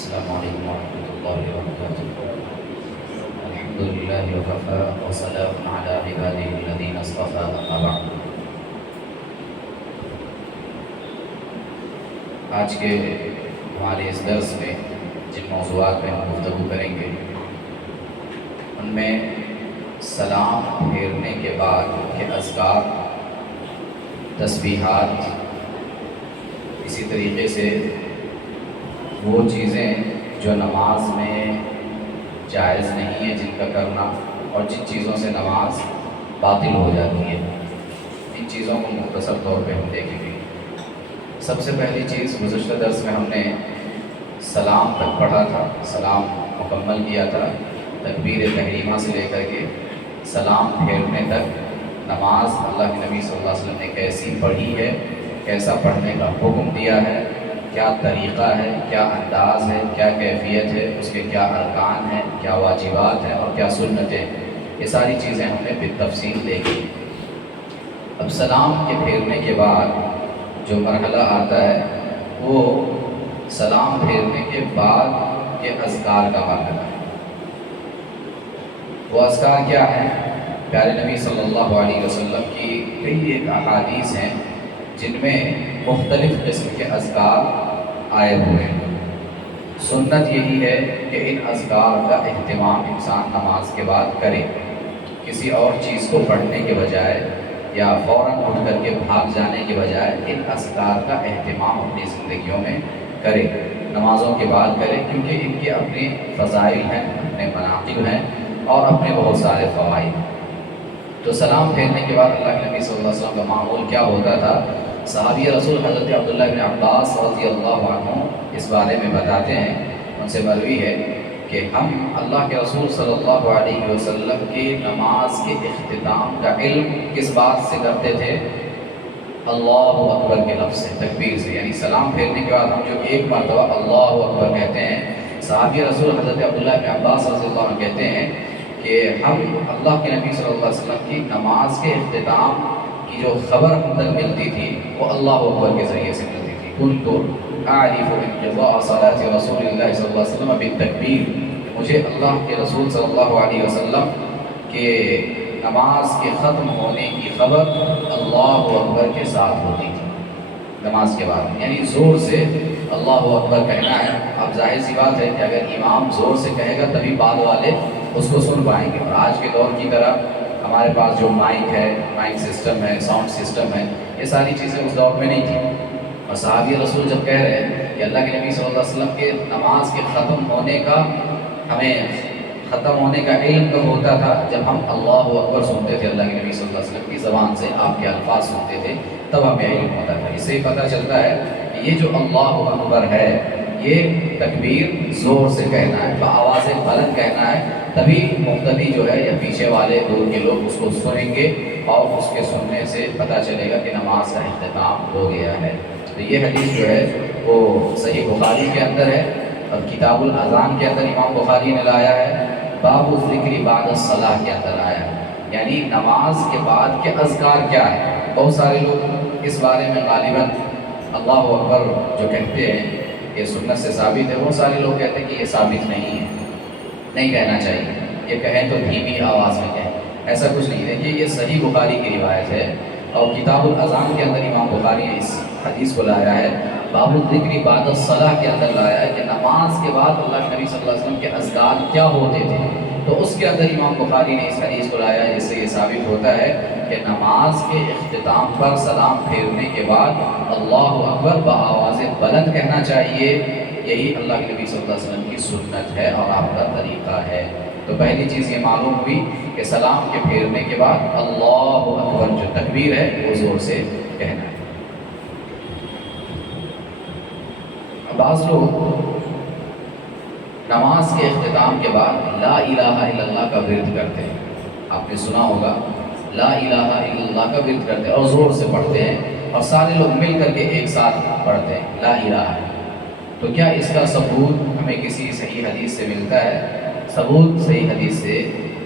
السلام علیکم ورحمۃ اللہ وبرکاتہ۔ الحمد للہ وکفیٰ وسلام علی عبادہ الذین اصطفیٰ، اما بعد۔ آج کے ہمارے اس درس میں جن موضوعات میں ہم گفتگو کریں گے ان میں سلام پھیرنے کے بعد کے اذکار، تسبیحات، اسی طریقے سے وہ چیزیں جو نماز میں جائز نہیں ہے جن کا کرنا، اور جن چیزوں سے نماز باطل ہو جاتی ہے، ان چیزوں کو مختصر طور پہ ہم دیکھیں گے۔ سب سے پہلی چیز، گزشتہ درس میں ہم نے سلام تک پڑھا تھا، سلام مکمل کیا تھا، تکبیر تحریمہ سے لے کر کے سلام پھیرنے تک نماز اللہ کے نبی صلی اللہ علیہ وسلم نے کیسی پڑھی ہے، کیسا پڑھنے کا حکم دیا ہے، کیا طریقہ ہے، کیا انداز ہے، کیا کیفیت ہے، اس کے کیا ارکان ہیں، کیا واجبات ہیں اور کیا سنتیں، یہ ساری چیزیں ہم نے بالتفصیل دیکھی۔ اب سلام کے پھیرنے کے بعد جو مرحلہ آتا ہے وہ سلام پھیرنے کے بعد کے اذکار کا مرحلہ ہے۔ وہ اذکار کیا ہے؟ پیارے نبی صلی اللہ علیہ وسلم کی کئی ایک احادیث ہیں جن میں مختلف قسم کے اذکار آئے ہوئے ہیں۔ سنت یہی ہے کہ ان اذکار کا اہتمام انسان نماز کے بعد کرے، کسی اور چیز کو پڑھنے کے بجائے یا فوراً اٹھ کر کے بھاگ جانے کے بجائے ان اذکار کا اہتمام اپنی زندگیوں میں کرے، نمازوں کے بعد کرے، کیونکہ ان کے اپنے فضائل ہیں، اپنے مناقب ہیں اور اپنے بہت سارے فوائد ہیں۔ تو سلام پھیرنے کے بعد اللہ کے نبی صلی اللہ علیہ وسلم کا معمول کیا ہوتا تھا؟ صحابی رسول حضرت عبداللہ بن عباس رضی اللہ عنہ اس بارے میں بتاتے ہیں، ان سے مروی ہے کہ ہم اللہ کے رسول صلی اللہ علیہ وسلم کے نماز کے اختتام کا علم کس بات سے کرتے تھے؟ اللہ اکبر کے لفظ سے، تکبیر سے، یعنی سلام پھیرنے کے بعد ہم جو ایک مرتبہ اللہ اکبر کہتے ہیں، صحابی رسول حضرت عبداللہ بن عباس رضی اللہ عنہ کہتے ہیں کہ ہم اللہ کے نبی صلی اللہ علیہ وسلم کی نماز کے اختتام کی جو خبر ہم تک ملتی تھی وہ اللہ اکبر کے ذریعے سے ملتی تھی۔ کنت اعرف انقضاء صلاۃ رسول اللہ صلی اللہ علیہ وسلم بالتکبیر، مجھے اللہ کے رسول صلی اللہ علیہ وسلم کے نماز کے ختم ہونے کی خبر اللہ اکبر کے ساتھ ہوتی تھی نماز کے بعد، یعنی زور سے اللہ اکبر کہنا ہے۔ اب ظاہر سی بات ہے کہ اگر امام زور سے کہے گا تبھی بعد والے اس کو سن پائیں گے، اور آج کے دور کی طرح ہمارے پاس جو مائک ہے، مائک سسٹم ہے، ساؤنڈ سسٹم ہے، یہ ساری چیزیں اس دور میں نہیں تھیں۔ اور صحابی رسول جب کہہ رہے ہیں کہ اللہ کے نبی صلی اللہ علیہ وسلم کے نماز کے ختم ہونے کا علم کب ہوتا تھا؟ جب ہم اللہ اکبر سنتے تھے، اللہ کے نبی صلی اللہ علیہ وسلم کی زبان سے آپ کے الفاظ سنتے تھے، تب ہمیں علم ہوتا تھا۔ اس سے ہی پتہ چلتا ہے کہ یہ جو اللہ اکبر ہے یہ تکبیر زور سے کہنا ہے، بآواز بلند کہنا ہے، تبھی مقتدی جو ہے یا پیچھے والے دور کے لوگ اس کو سنیں گے اور اس کے سننے سے پتہ چلے گا کہ نماز کا اختتام ہو گیا ہے۔ تو یہ حدیث جو ہے وہ صحیح بخاری کے اندر ہے، اور کتاب الاذان کے اندر امام بخاری نے لایا ہے، باب الذکر بعد الصلاۃ کے اندر آیا ہے، یعنی نماز کے بعد کے اذکار کیا ہے۔ بہت سارے لوگ اس بارے میں غالباً اللہ اکبر جو کہتے ہیں یہ سنت سے ثابت ہے، وہ سارے لوگ کہتے ہیں کہ یہ ثابت نہیں ہے، نہیں کہنا چاہیے، یہ کہیں تو دھیمی آواز میں کہیں، ایسا کچھ نہیں۔ دیکھیے یہ صحیح بخاری کی روایت ہے، اور کتاب الاذان کے اندر امام بخاری نے اس حدیث کو لایا ہے، باب الذکر بعد الصلاۃ کے اندر لایا ہے کہ نماز کے بعد اللہ کے نبی صلی اللہ علیہ وسلم کے اذکار کیا ہوتے تھے، تو اس کے اندر امام بخاری نے اس حدیث کو لایا ہے، جس سے یہ ثابت ہوتا ہے کہ نماز کے اختتام پر سلام پھیرنے کے بعد اللہ اکبر بآواز بلند کہنا چاہیے، یہی اللہ کے نبی صلی اللہ علیہ وسلم کی سنت ہے اور آپ کا طریقہ ہے۔ تو پہلی چیز یہ معلوم ہوئی کہ سلام کے پھیرنے کے بعد اللہ اکبر جو تکبیر ہے وہ زور سے کہنا ہے۔ بعض لوگ نماز کے اختتام کے بعد لا الہ الا اللہ کا ورد کرتے ہیں، آپ نے سنا ہوگا، لا الہ الا اللہ کا ورد کرتے ہیں اور زور سے پڑھتے ہیں، اور سارے لوگ مل کر کے ایک ساتھ پڑھتے ہیں لا الہ۔ تو کیا اس کا ثبوت ہمیں کسی صحیح حدیث سے ملتا ہے؟ ثبوت صحیح حدیث سے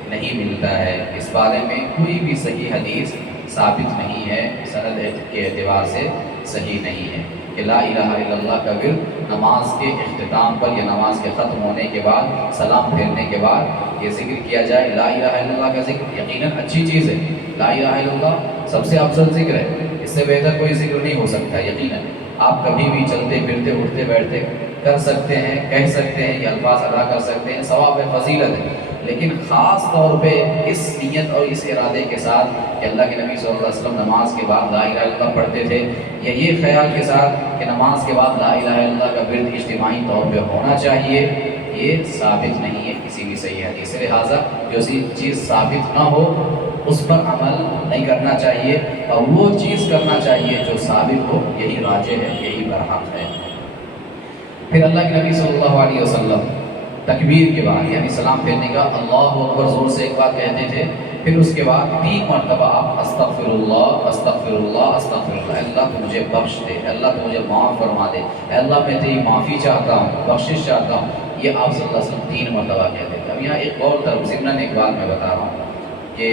نہیں ملتا ہے، اس بارے میں کوئی بھی صحیح حدیث ثابت نہیں ہے، سند کے اعتبار سے صحیح نہیں ہے۔ کہ لا الہ الا اللہ کا ورد نماز کے اختتام پر یا نماز کے ختم ہونے کے بعد سلام پھیرنے کے بعد یہ ذکر کیا جائے۔ لا الہ الا اللہ کا ذکر یقیناً اچھی چیز ہے، لا الہ الا اللہ سب سے افضل ذکر ہے، اس سے بہتر کوئی ذکر نہیں ہو سکتا۔ یقیناً آپ کبھی بھی چلتے پھرتے اٹھتے بیٹھتے کر سکتے ہیں، کہہ سکتے ہیں، یہ الفاظ ادا کر سکتے ہیں، ثواب ہے، فضیلت ہے، لیکن خاص طور پہ اس نیت اور اس ارادے کے ساتھ کہ اللہ کے نبی صلی اللہ علیہ وسلم نماز کے بعد لا الہ الا اللہ پڑھتے تھے، یا یہ خیال کے ساتھ کہ نماز کے بعد لا الہ الا اللہ کا ورد اجتماعی طور پہ ہونا چاہیے، یہ ثابت نہیں ہے کسی بھی صحیح حدیث سے۔ لہٰذا جو چیز ثابت نہ ہو اس پر عمل نہیں کرنا چاہیے، اور وہ چیز کرنا چاہیے جو ثابت ہو، یہی راجح ہے، یہی برحق ہے۔ پھر اللہ کے نبی صلی اللہ علیہ وسلم تکبیر کے بعد یعنی سلام پھیرنے کا اللہ اکبر زور سے ایک بار کہتے تھے، پھر اس کے بعد 3 مرتبہ آپ استغفر اللہ استغفر اللہ استغفر اللہ، اللہ تو مجھے بخش دے، اللہ تو مجھے معاف فرما دے، اے اللہ میں تیری معافی چاہتا ہوں، بخشش چاہتا ہوں، یہ آپ صلی اللہ علیہ وسلم 3 مرتبہ کہتے تھے۔ اب یہاں ایک اور طرف ضمن ایک بات میں بتا رہا ہوں کہ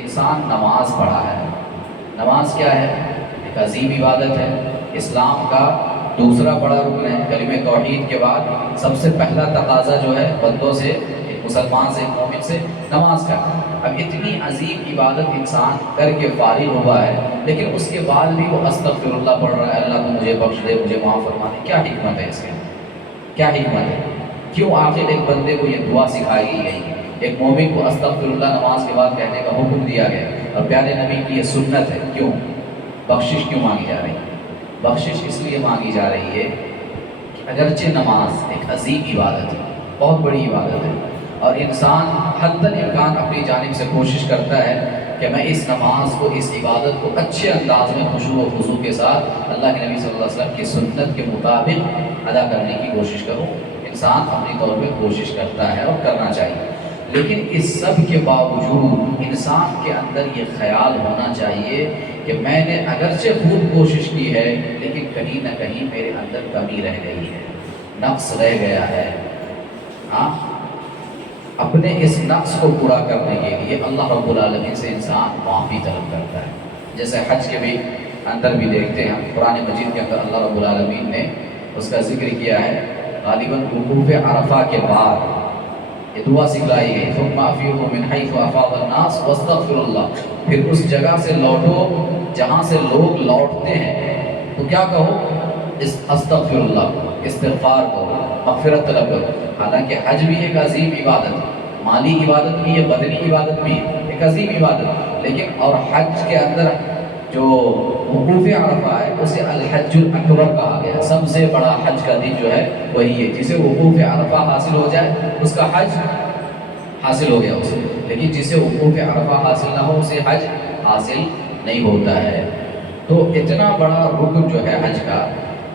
انسان نماز پڑھا ہے، نماز کیا ہے؟ ایک عظیم عبادت ہے، اسلام کا دوسرا بڑا رکن ہے، کلمہ توحید کے بعد سب سے پہلا تقاضا جو ہے بندوں سے، ایک مسلمان سے، ایک مومن سے، نماز کا۔ اب اتنی عظیم عبادت انسان کر کے فارغ ہوا ہے، لیکن اس کے بعد بھی وہ استغفر اللہ پڑھ رہا ہے، اللہ تو مجھے بخش دے، مجھے معاف فرما دے۔ کیا حکمت ہے اس کے؟ کیا حکمت ہے؟ کیوں آخر ایک بندے کو یہ دعا سکھائی گئی ہے، ایک مومن کو استغفر اللہ نماز کے بعد کہنے کا حکم دیا گیا، اور پیارے نبی کی یہ سنت ہے؟ کیوں؟ بخشش کیوں مانگی جا رہی ہے؟ بخشش اس لیے مانگی جا رہی ہے کہ اگرچہ نماز ایک عظیم عبادت ہے، بہت بڑی عبادت ہے، اور انسان حد الامکان اپنی جانب سے کوشش کرتا ہے کہ میں اس نماز کو، اس عبادت کو اچھے انداز میں خشوع و خضوع کے ساتھ اللہ کے نبی صلی اللہ علیہ وسلم کی سنت کے مطابق ادا کرنے کی کوشش کروں۔ انسان اپنی طور پہ کوشش کرتا ہے اور کرنا چاہیے، لیکن اس سب کے باوجود انسان کے اندر یہ خیال ہونا چاہیے کہ میں نے اگرچہ خوب کوشش کی ہے، لیکن کہیں نہ کہیں میرے اندر کمی رہ گئی ہے، نقص رہ گیا ہے۔ ہاں، اپنے اس نقص کو پورا کرنے کے لیے اللہ رب العالمین سے انسان معافی طلب کرتا ہے۔ جیسے حج کے بھی اندر بھی دیکھتے ہیں، قرآن مجید کے اندر اللہ رب العالمین نے اس کا ذکر کیا ہے، غالباً وقوف عرفہ کے بعد یہ دعا سکھلائی گئی، ثم افیضوا من حیث افاض الناس واستغفر اللہ، پھر اس جگہ سے لوٹو جہاں سے لوگ لوٹتے ہیں، تو کیا کہو؟ استغفر اللہ، استغفار کرو، مغفرت طلب کرو۔ حالانکہ حج بھی ایک عظیم عبادت ہے، مالی عبادت بھی ہے، بدنی عبادت بھی ہے، ایک عظیم عبادت، لیکن اور حج کے اندر جو وقوف عرفہ ہے اسے الحج الاکبر کہا گیا، سب سے بڑا حج کا دن جو ہے وہی ہے، جسے وقوف عرفہ حاصل ہو جائے اس کا حج حاصل ہو گیا اسے، لیکن جسے وقوف عرفہ حاصل نہ ہو اسے حج حاصل نہیں ہوتا ہے۔ تو اتنا بڑا رکن جو ہے حج کا،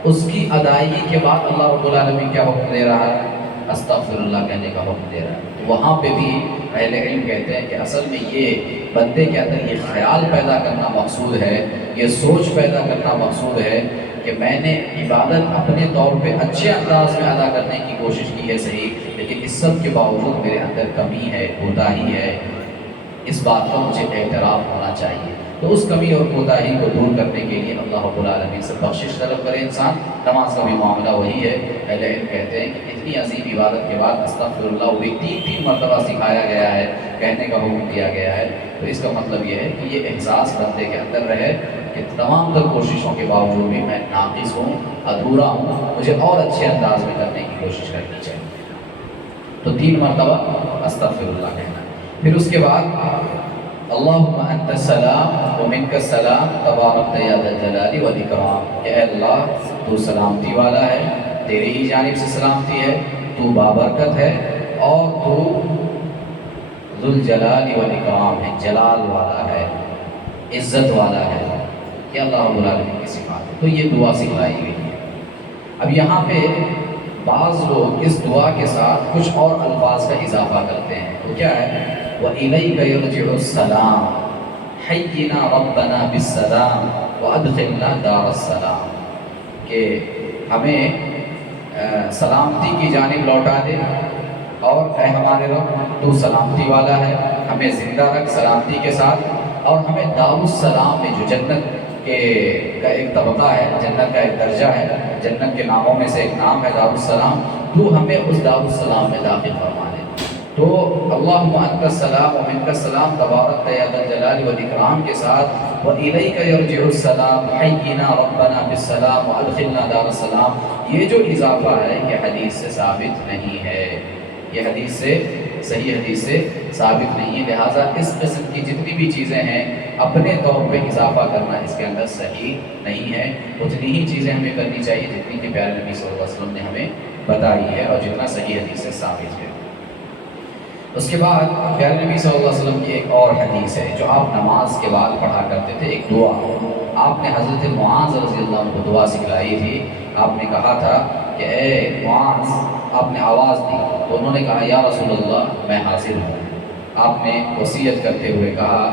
اس کی ادائیگی کے بعد اللہ رب العالمین کیا حکم دے رہا ہے؟ استغفر اللہ کہنے کا حکم دے رہا ہے۔ تو وہاں پہ بھی اہل علم کہتے ہیں کہ اصل میں یہ بندے کے اندر یہ خیال پیدا کرنا مقصود ہے، یہ سوچ پیدا کرنا مقصود ہے کہ میں نے عبادت اپنے طور پہ اچھے انداز میں ادا کرنے کی کوشش کی ہے صحیح، لیکن اس سب کے باوجود میرے اندر کمی ہے، کوتاہی ہے، اس بات کا مجھے اعتراف ہونا چاہیے۔ تو اس کمی اور کوتاہی کو دور کرنے کے لیے اللہ رب العالمین سے بخشش طلب کرے انسان۔ نماز کا بھی معاملہ وہی ہے، اہل علم کہتے ہیں کہ اتنی عظیم عبادت کے بعد استغفر اللہ بھی 3 مرتبہ سکھایا گیا ہے، کہنے کا حکم دیا گیا ہے، تو اس کا مطلب یہ ہے کہ یہ احساس بندے کے اندر رہے کہ تمام تر کوششوں کے باوجود بھی میں ناقص ہوں، ادھورا ہوں، مجھے اور اچھے انداز میں کرنے کی کوشش کرنی چاہیے۔ تو 3 مرتبہ استغفر اللہ کہنا ہے۔ پھر اس کے بعد اللہم انت السلام ومنک السلام تبارک یا ذا الجلال والاکرام، کہ اے اللہ تو سلامتی والا ہے، تیرے ہی جانب سے سلامتی ہے، تو بابرکت ہے، اور تو ذو الجلال والاکرام ہے، جلال والا ہے، عزت والا ہے، کہ اللہ رب العالمین کی صفات ہے۔ تو یہ دعا سکھلائی گئی ہے۔ اب یہاں پہ بعض لوگ اس دعا کے ساتھ کچھ اور الفاظ کا اضافہ کرتے ہیں، تو کیا ہے؟ وَإِلَيْكَ يَرْجِعُ السَّلَامُ حَيِّنَا رَبَّنَا بِالسَّلَامِ وَأَدْخِلْنَا دَارَ السَّلَامِ، کہ ہمیں سلامتی کی جانب لوٹا دے، اور اے ہمارے رب تو سلامتی والا ہے، ہمیں زندہ رکھ سلامتی کے ساتھ، اور ہمیں دار السلام میں جو جنت کہ کا ایک طبقہ ہے، جنت کا ایک درجہ ہے، جنت کے ناموں میں سے ایک نام ہے دارالسلام، تو ہمیں اس دارالسلام میں داخل فرما دے۔ تو اللہم انت السلام و منک السلام، تبارک یا ذا الجلال والاکرام کے ساتھ وَإِلَيْكَ يَرْجِعُ السَّلَامُ حَيِّنَا رَبَّنَا بِالسَّلَامُ وَأَدْخِلْنَا دَارَ السَّلَام، یہ جو اضافہ ہے یہ حدیث سے ثابت نہیں ہے، یہ حدیث سے صحیح حدیث سے ثابت نہیں ہے، لہٰذا اس قسم کی جتنی بھی چیزیں ہیں اپنے طور پہ اضافہ کرنا اس کے اندر صحیح نہیں ہے۔ اتنی ہی چیزیں ہمیں کرنی چاہیے جتنی کہ پیارے نبی صلی اللہ علیہ وسلم نے ہمیں بتائی ہے اور جتنا صحیح حدیث سے ثابت ہے۔ اس کے بعد پیارے نبی صلی اللہ علیہ وسلم کی ایک اور حدیث ہے جو آپ نماز کے بعد پڑھا کرتے تھے، ایک دعا۔ آپ نے حضرت معاذ رضی اللہ عنہ کو دعا سکھلائی تھی۔ آپ نے کہا تھا کہ اے معاذ، آپ نے آواز دی تو انہوں نے کہا یا رسول اللہ میں حاضر ہوں۔ آپ نے وصیت کرتے ہوئے کہا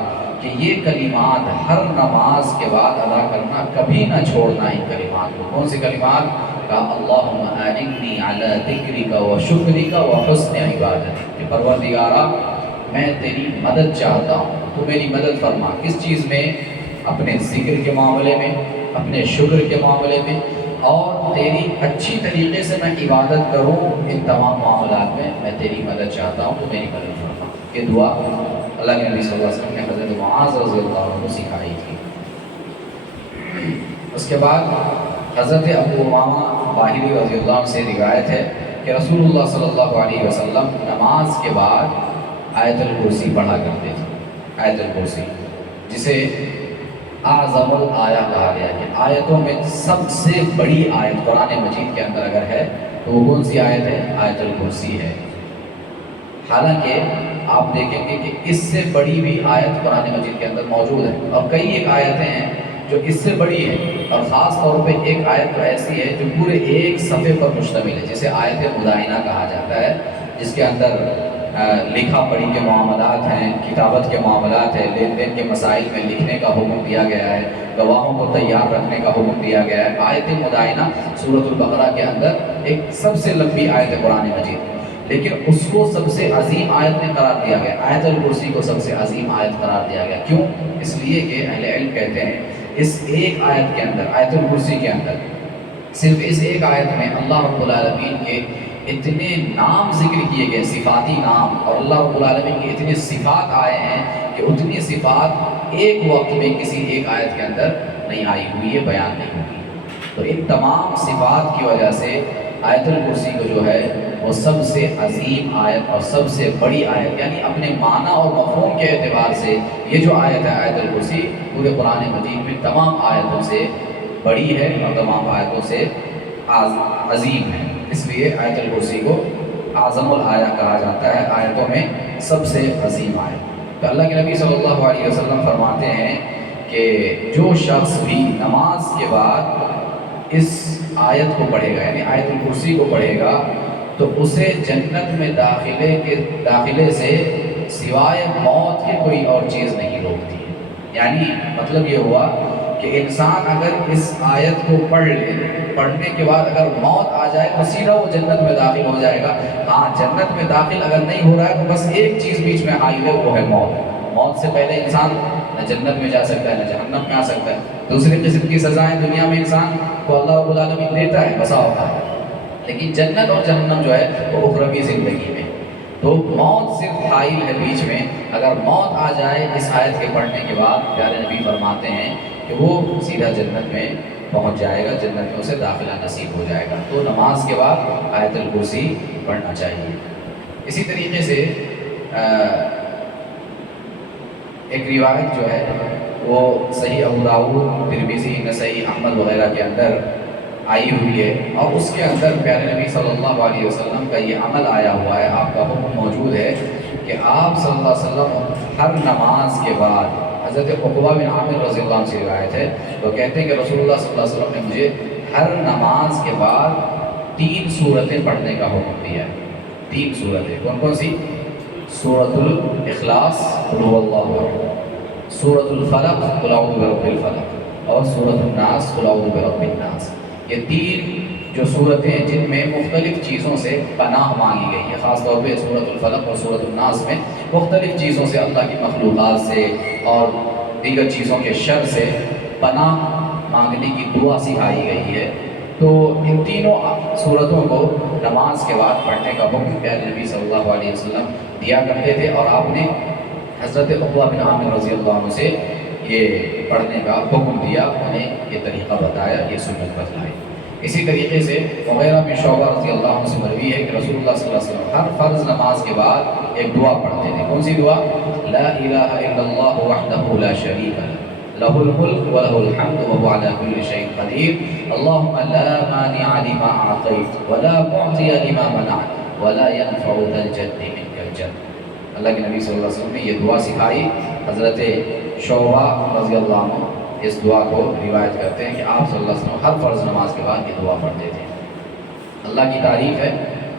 کہ یہ کلمات ہر نماز کے بعد ادا کرنا، کبھی نہ چھوڑنا ان کلمات کو۔ کون سے کلمات؟ کہا اللہم اعنی علی ذکرک و شکرک و حسن عبادتک، کہ پروردگارا میں تیری مدد چاہتا ہوں، تو میری مدد فرما۔ کس چیز میں؟ اپنے ذکر کے معاملے میں، اپنے شکر کے معاملے میں، اور تیری اچھی طریقے سے میں عبادت کروں، ان تمام معاملات میں تیری مدد چاہتا ہوں، تو میری مدد فرما۔ یہ دعا اللہ کے نبی صلی اللہ علیہ وسلم نے حضرت معاذ رضی اللہ عنہ کو سکھائی تھی۔ اس کے بعد حضرت ابو امامہ باہلی رضی اللہ عنہ سے روایت ہے کہ رسول اللہ صلی اللہ علیہ وسلم نماز کے بعد آیت الکرسی پڑھا کرتے تھے۔ آیت الکرسی جسے اعظم الآیہ کہا گیا کہ آیتوں میں سب سے بڑی آیت قرآن مجید کے اندر اگر ہے تو وہ کون سی آیت ہے؟ آیت الکرسی ہے۔ حالانکہ آپ دیکھیں گے کہ اس سے بڑی بھی آیت قرآن مجید کے اندر موجود ہے، اور کئی ایک آیتیں ہیں جو اس سے بڑی ہے، اور خاص طور پہ ایک آیت تو ایسی ہے جو پورے ایک صفحے پر مشتمل ہے، جسے آیت مدائنہ کہا جاتا ہے، جس کے اندر لکھا پڑھی کے معاملات ہیں، کتابت کے معاملات ہیں، لین دین کے مسائل میں لکھنے کا حکم دیا گیا ہے، گواہوں کو تیار رکھنے کا حکم دیا گیا ہے۔ آیت مدائنہ سورۃ البقرہ کے اندر ایک سب سے لمبی آیت ہے قرآن مجید، لیکن اس کو سب سے عظیم آیت میں قرار دیا گیا۔ آیت الکرسی کو سب سے عظیم آیت قرار دیا گیا، کیوں؟ اس لیے کہ اہل علم کہتے ہیں اس ایک آیت کے اندر، آیت الکرسی کے اندر، صرف اس ایک آیت میں اللہ رب العالمین کے اتنے نام ذکر کیے گئے، صفاتی نام، اور اللہ رب العالمین کے اتنے صفات آئے ہیں کہ اتنی صفات ایک وقت میں کسی ایک آیت کے اندر نہیں آئی ہوئی ہے، بیان نہیں ہوئی۔ تو ان تمام صفات کی وجہ سے آیت الکرسی کو جو ہے وہ سب سے عظیم آیت اور سب سے بڑی آیت، یعنی اپنے معنی اور مفہوم کے اعتبار سے یہ جو آیت ہے آیت الکرسی پورے قرآن مجید میں تمام آیتوں سے بڑی ہے اور تمام آیتوں سے عظیم ہے، اس لیے آیت الکرسی کو اعظم الآیہ کہا جاتا ہے، آیتوں میں سب سے عظیم آیت۔ تو اللہ کے نبی صلی اللہ علیہ وسلم فرماتے ہیں کہ جو شخص بھی نماز کے بعد اس آیت کو پڑھے گا، یعنی آیت الکرسی کو پڑھے گا، تو اسے جنت میں داخلے سے سوائے موت کی کوئی اور چیز نہیں روکتی ہے۔ یعنی مطلب یہ ہوا کہ انسان اگر اس آیت کو پڑھ لے، پڑھنے کے بعد اگر موت آ جائے تو سیدھا وہ جنت میں داخل ہو جائے گا۔ ہاں، جنت میں داخل اگر نہیں ہو رہا ہے تو بس ایک چیز بیچ میں حائل ہے، وہ ہے موت۔ موت سے پہلے انسان نہ جنت میں جا سکتا ہے نہ جہنم میں آ سکتا ہے۔ دوسری قسم کی سزائیں دنیا میں انسان کو اللہ رب العالمین دیتا ہے، بسا ہوتا ہے، لیکن جنت اور جہنم جو ہے وہ اخروی زندگی میں۔ تو موت صرف حائل ہے بیچ میں، اگر موت آ جائے اس آیت کے پڑھنے کے بعد پیارے نبی فرماتے ہیں کہ وہ سیدھا جنت میں پہنچ جائے گا، جنت میں اسے داخلہ نصیب ہو جائے گا۔ تو نماز کے بعد آیت الکرسی پڑھنا چاہیے۔ اسی طریقے سے ایک روایت جو ہے وہ صحیح ابو داؤد، ترمذی، نسائی، احمد وغیرہ کے اندر آئی ہوئی ہے، اور اس کے اندر پیارے نبی صلی اللہ علیہ وسلم کا یہ عمل آیا ہوا ہے، آپ کا حکم موجود ہے کہ آپ صلی اللہ علیہ وسلم ہر نماز کے بعد، حضرت عقبہ بن عامر رضی اللہ عنہ سے روایت ہے، وہ کہتے ہیں کہ رسول اللہ صلی اللہ علیہ وسلم نے مجھے ہر نماز کے بعد 3 سورتیں پڑھنے کا حکم دیا ہے۔ 3 سورتیں کون کون سی؟ سورۃ الاخلاص قل هو اللہ احد، سورۃ الفلق قل اعوذ برب الفلق، اور سورۃ الناس قل اعوذ برب الناس۔ یہ 3 جو صورتیں ہیں جن میں مختلف چیزوں سے پناہ مانگی گئی ہے، خاص طور پہ سورۃ الفلق اور سورۃ الناس میں مختلف چیزوں سے، اللہ کی مخلوقات سے اور دیگر چیزوں کے شر سے پناہ مانگنے کی دعا سکھائی گئی ہے۔ تو ان تینوں صورتوں کو نماز کے بعد پڑھنے کا حکم پیارے نبی صلی اللہ علیہ وسلم دیا کرتے تھے، اور آپ نے حضرت عقبہ بن عامر رضی اللہ عنہ سے یہ پڑھنے کا حکم دیا، انہیں یہ طریقہ بتایا، یہ سنت بتلائی۔ اسی طریقے سے مغیرہ بن شعبہ رضی اللہ عنہ سے مروی ہے کہ رسول اللہ صلی اللہ علیہ وسلم ہر فرض نماز کے بعد ایک دعا پڑھتے تھے۔ کون سی دعا؟ لا الہ الا اللہ وحدہ لا شریک لہ، لہ الملک ولہ الحمد وہو علی کل شیء قدیر، اللہم لا مانع لما اعطیت ولا معطی لما منعت ولا ينفع ذا الجد منک الجد۔ اللہ کے نبی صلی اللہ علیہ وسلم نے یہ دعا سکھائی۔ حضرت شعبہ رضی اللہ عنہ اس دعا کو روایت کرتے ہیں کہ آپ صلی اللہ علیہ وسلم ہر فرض نماز کے بعد یہ دعا پڑھتے تھے۔ اللہ کی تعریف ہے،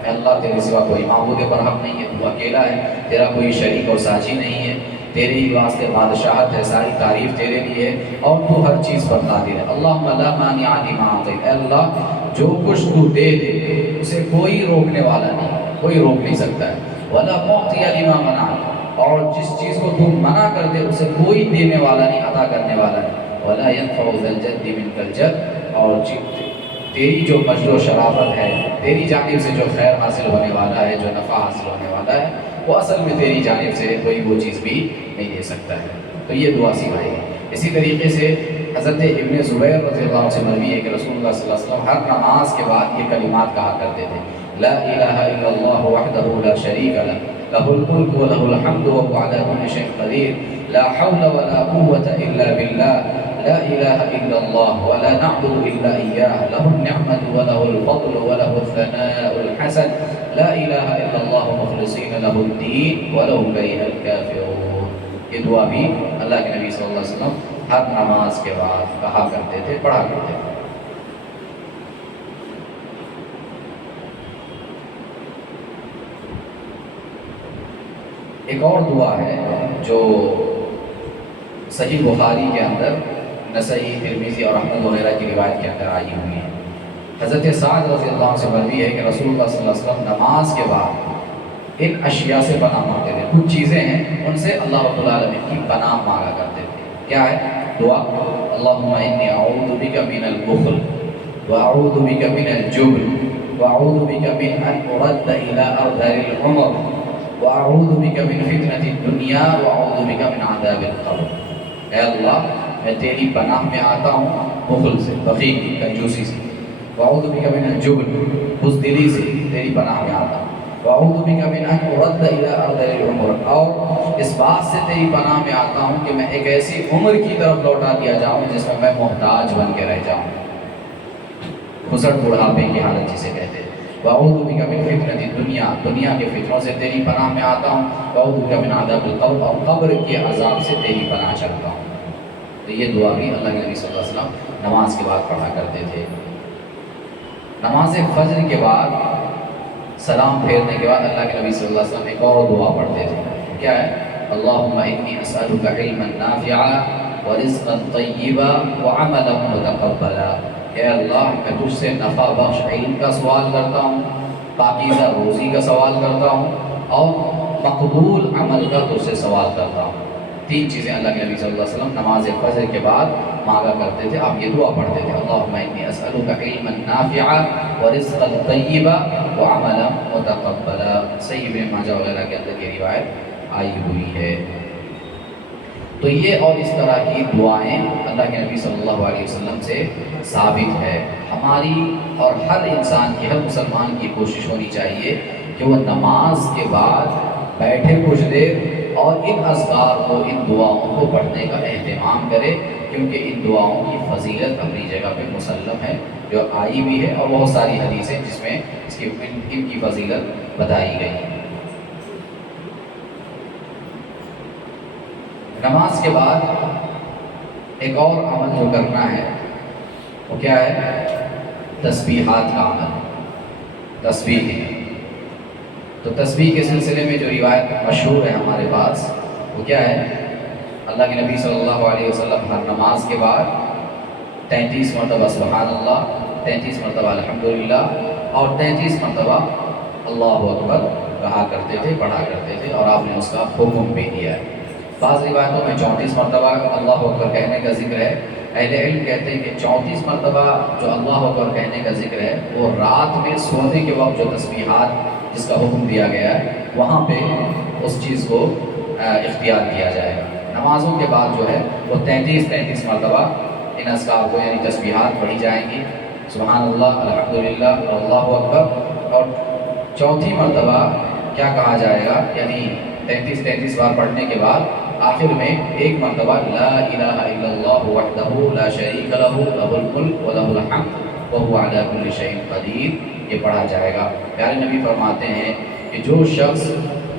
اے اللہ تیرے سوا کوئی معبود برحق نہیں ہے، تو اکیلا ہے، تیرا کوئی شریک اور ساجی نہیں ہے، تیرے ہی واسطے بادشاہت ہے، ساری تعریف تیرے لیے ہے، اور تو ہر چیز پر قادر ہے۔ اللہم لا مانع لما اعطیت، اے اللہ جو کچھ تو دے دے اسے کوئی روکنے والا نہیں، کوئی روک نہیں سکتا ہے، ولا معطی لما منعت، اور جس چیز کو تو منع کر دے اسے کوئی دینے والا نہیں، عطا کرنے والا نہیں، ولا ينفع ذا الجد منک الجد، اور تیری جو مجد و شرافت ہے، تیری جانب سے جو خیر حاصل ہونے والا ہے، جو نفع حاصل ہونے والا ہے، وہ اصل میں تیری جانب سے کوئی وہ چیز بھی نہیں دے سکتا ہے۔ تو یہ دعا سکھائی ہے۔ اسی طریقے سے حضرت ابن زبیر رضی اللہ عنہ سے مروی ہے کہ رسول اللہ صلی اللہ علیہ وسلم ہر نماز کے بعد یہ کلمات کہا کرتے تھے، لا الہ الا اللہ وحدہ لا شریک لہ، لہ الملک ولہ الحمد وہو علی کل شیء قدیر، لا حول ولا قوة الا باللہ، لا الہ الا اللہ ولا نعبد الا ایاہ، لہ النعمت ولہ الفضل ولہ الثناء الحسن، لا الہ الا اللہ مخلصین لہ الدین ولو کرہ الکافرون۔ یہ دعا بھی اللہ کے نبی صلی اللہ علیہ وسلم ہر نماز کے بعد کہا کرتے تھے، پڑھا کرتے تھے۔ ایک اور دعا ہے جو صحیح بخاری کے اندر، نسائی، ترمذی اور احمد وغیرہ کی روایت کے اندر آئی ہوئی ہے۔ حضرت سعد رضی اللہ عنہ سے مروی ہے کہ رسول اللہ صلی اللہ علیہ وسلم نماز کے بعد ان اشیاء سے پناہ مانگتے تھے، کچھ چیزیں ہیں ان سے اللہ رب العالمین کی پناہ مانگا کرتے تھے۔ کیا ہے دعا؟ اللہم انی اعوذ بک من البخل واعوذ بک من الجبن واعوذ بک من ان ارد الى ارذل العمر واعوذ بک من فتنة الدنیا واعوذ بک من عذاب القبر۔ اے اللہ میں تیری پناہ میں آتا ہوں بخل سے، بخیلی، کنجوسی سے، واعوذ بک من الجبن، بزدلی سے تیری پناہ میں آتا ہوں، واعوذ بک من ان ارد الى ارذل العمر، اور اس بات سے تیری پناہ میں آتا ہوں کہ میں ایک ایسی عمر کی طرف لوٹا دیا جاؤں جس میں محتاج بن کے رہ جاؤں، کھسٹ بڑھاپے کی حالت جسے کہتے ہیں۔ واعوذ بک من فتنة الدنیا، دنیا کے فتنوں سے تیری پناہ میں آتا ہوں، واعوذ بک من عذاب القبر، اور قبر کے عذاب سے تیری پناہ چاہتا ہوں۔ تو یہ دعا بھی اللہ کے نبی صلی اللہ علیہ وسلم نماز کے بعد پڑھا کرتے تھے۔ نماز فجر کے بعد سلام پھیرنے کے بعد اللہ کے نبی صلی اللہ علیہ وسلم ایک اور دعا پڑھتے تھے۔ کیا ہے؟ اللہم انی اسألک علما نافعا ورزقا طیبا وعملا متقبلا۔ اے اللہ میں تجھ سے نفع بخش علم کا سوال کرتا ہوں، پاکیزہ روزی کا سوال کرتا ہوں، اور مقبول عمل کا تجھ سے سوال کرتا ہوں۔ تین چیزیں اللہ کے نبی صلی اللہ علیہ وسلم نماز فجر کے بعد مانگا کرتے تھے۔ آپ یہ دعا پڑھتے تھے، اللہم انی اسألک علما نافعا ورزقا طیبا وعملا متقبلا۔ صحیح ابن ماجہ وغیرہ کے اندر یہ روایت آئی ہوئی ہے۔ تو یہ اور اس طرح کی دعائیں اللہ کے نبی صلی اللہ علیہ وسلم سے ثابت ہے۔ ہماری اور ہر انسان کی، ہر مسلمان کی کوشش ہونی چاہیے کہ وہ نماز کے بعد بیٹھے کچھ دیر اور ان اذکار کو، ان دعاؤں کو پڑھنے کا اہتمام کرے، کیونکہ ان دعاؤں کی فضیلت اپنی جگہ پہ مسلم ہے، جو آئی بھی ہے، اور بہت ساری حدیثیں جس میں ان کی فضیلت بتائی گئی ہے۔ نماز کے بعد ایک اور عمل جو کرنا ہے وہ کیا ہے؟ تسبیحات کا عمل، تسبیح ہے۔ تو تسبیح کے سلسلے میں جو روایت مشہور ہے ہمارے پاس وہ کیا ہے؟ اللہ کے نبی صلی اللہ علیہ وسلم ہر نماز کے بعد 33 مرتبہ سبحان اللہ، 33 مرتبہ الحمدللہ، اور 33 مرتبہ اللہ اکبر کہا کرتے تھے، پڑھا کرتے تھے، اور آپ نے اس کا حکم بھی دیا ہے۔ بعض روایتوں میں 34 مرتبہ اللہ اکبر کہنے کا ذکر ہے، اہل علم کہتے ہیں کہ 34 مرتبہ جو اللہ اکبر کہنے کا ذکر ہے وہ رات میں سونے کے وقت جو تسبیحات جس کا حکم دیا گیا ہے وہاں پہ اس چیز کو اختیار کیا جائے گا۔ نمازوں کے بعد جو ہے وہ 33 مرتبہ ان اذکار کو یعنی تسبیحات پڑھی جائیں گی، سبحان اللہ، الحمدللہ، اللہ اکبر، اور چوتھی مرتبہ کیا کہا جائے گا، یعنی 33 بار پڑھنے کے بعد آخر میں ایک مرتبہ لا الہ الا اللہ وحدہ لا شریک لہ لہ الملک ولہ الحمد وہو علی کل شیء قدیر، یہ پڑھا جائے گا۔ پیارے نبی فرماتے ہیں کہ جو شخص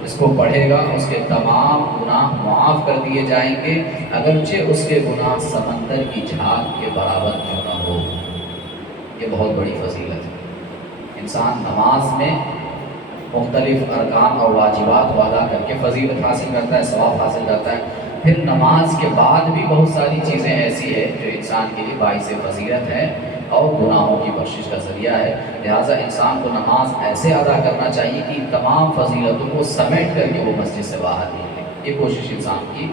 اس کو پڑھے گا اس کے تمام گناہ معاف کر دیے جائیں گے، اگرچہ اس کے گناہ سمندر کی جھاگ کے برابر کیوں نہ ہو۔ یہ بہت بڑی فضیلت ہے۔ انسان نماز میں مختلف ارکان اور واجبات کو ادا کر کے فضیلت حاصل کرتا ہے، ثواب حاصل کرتا ہے۔ پھر نماز کے بعد بھی بہت ساری چیزیں ایسی ہیں جو انسان کے لیے باعث فضیلت ہے اور گناہوں کی بخشش کا ذریعہ ہے، لہٰذا انسان کو نماز ایسے ادا کرنا چاہیے کہ تمام فضیلتوں کو سمیٹ کر کے وہ مسجد سے باہر نکلے، یہ کوشش انسان کی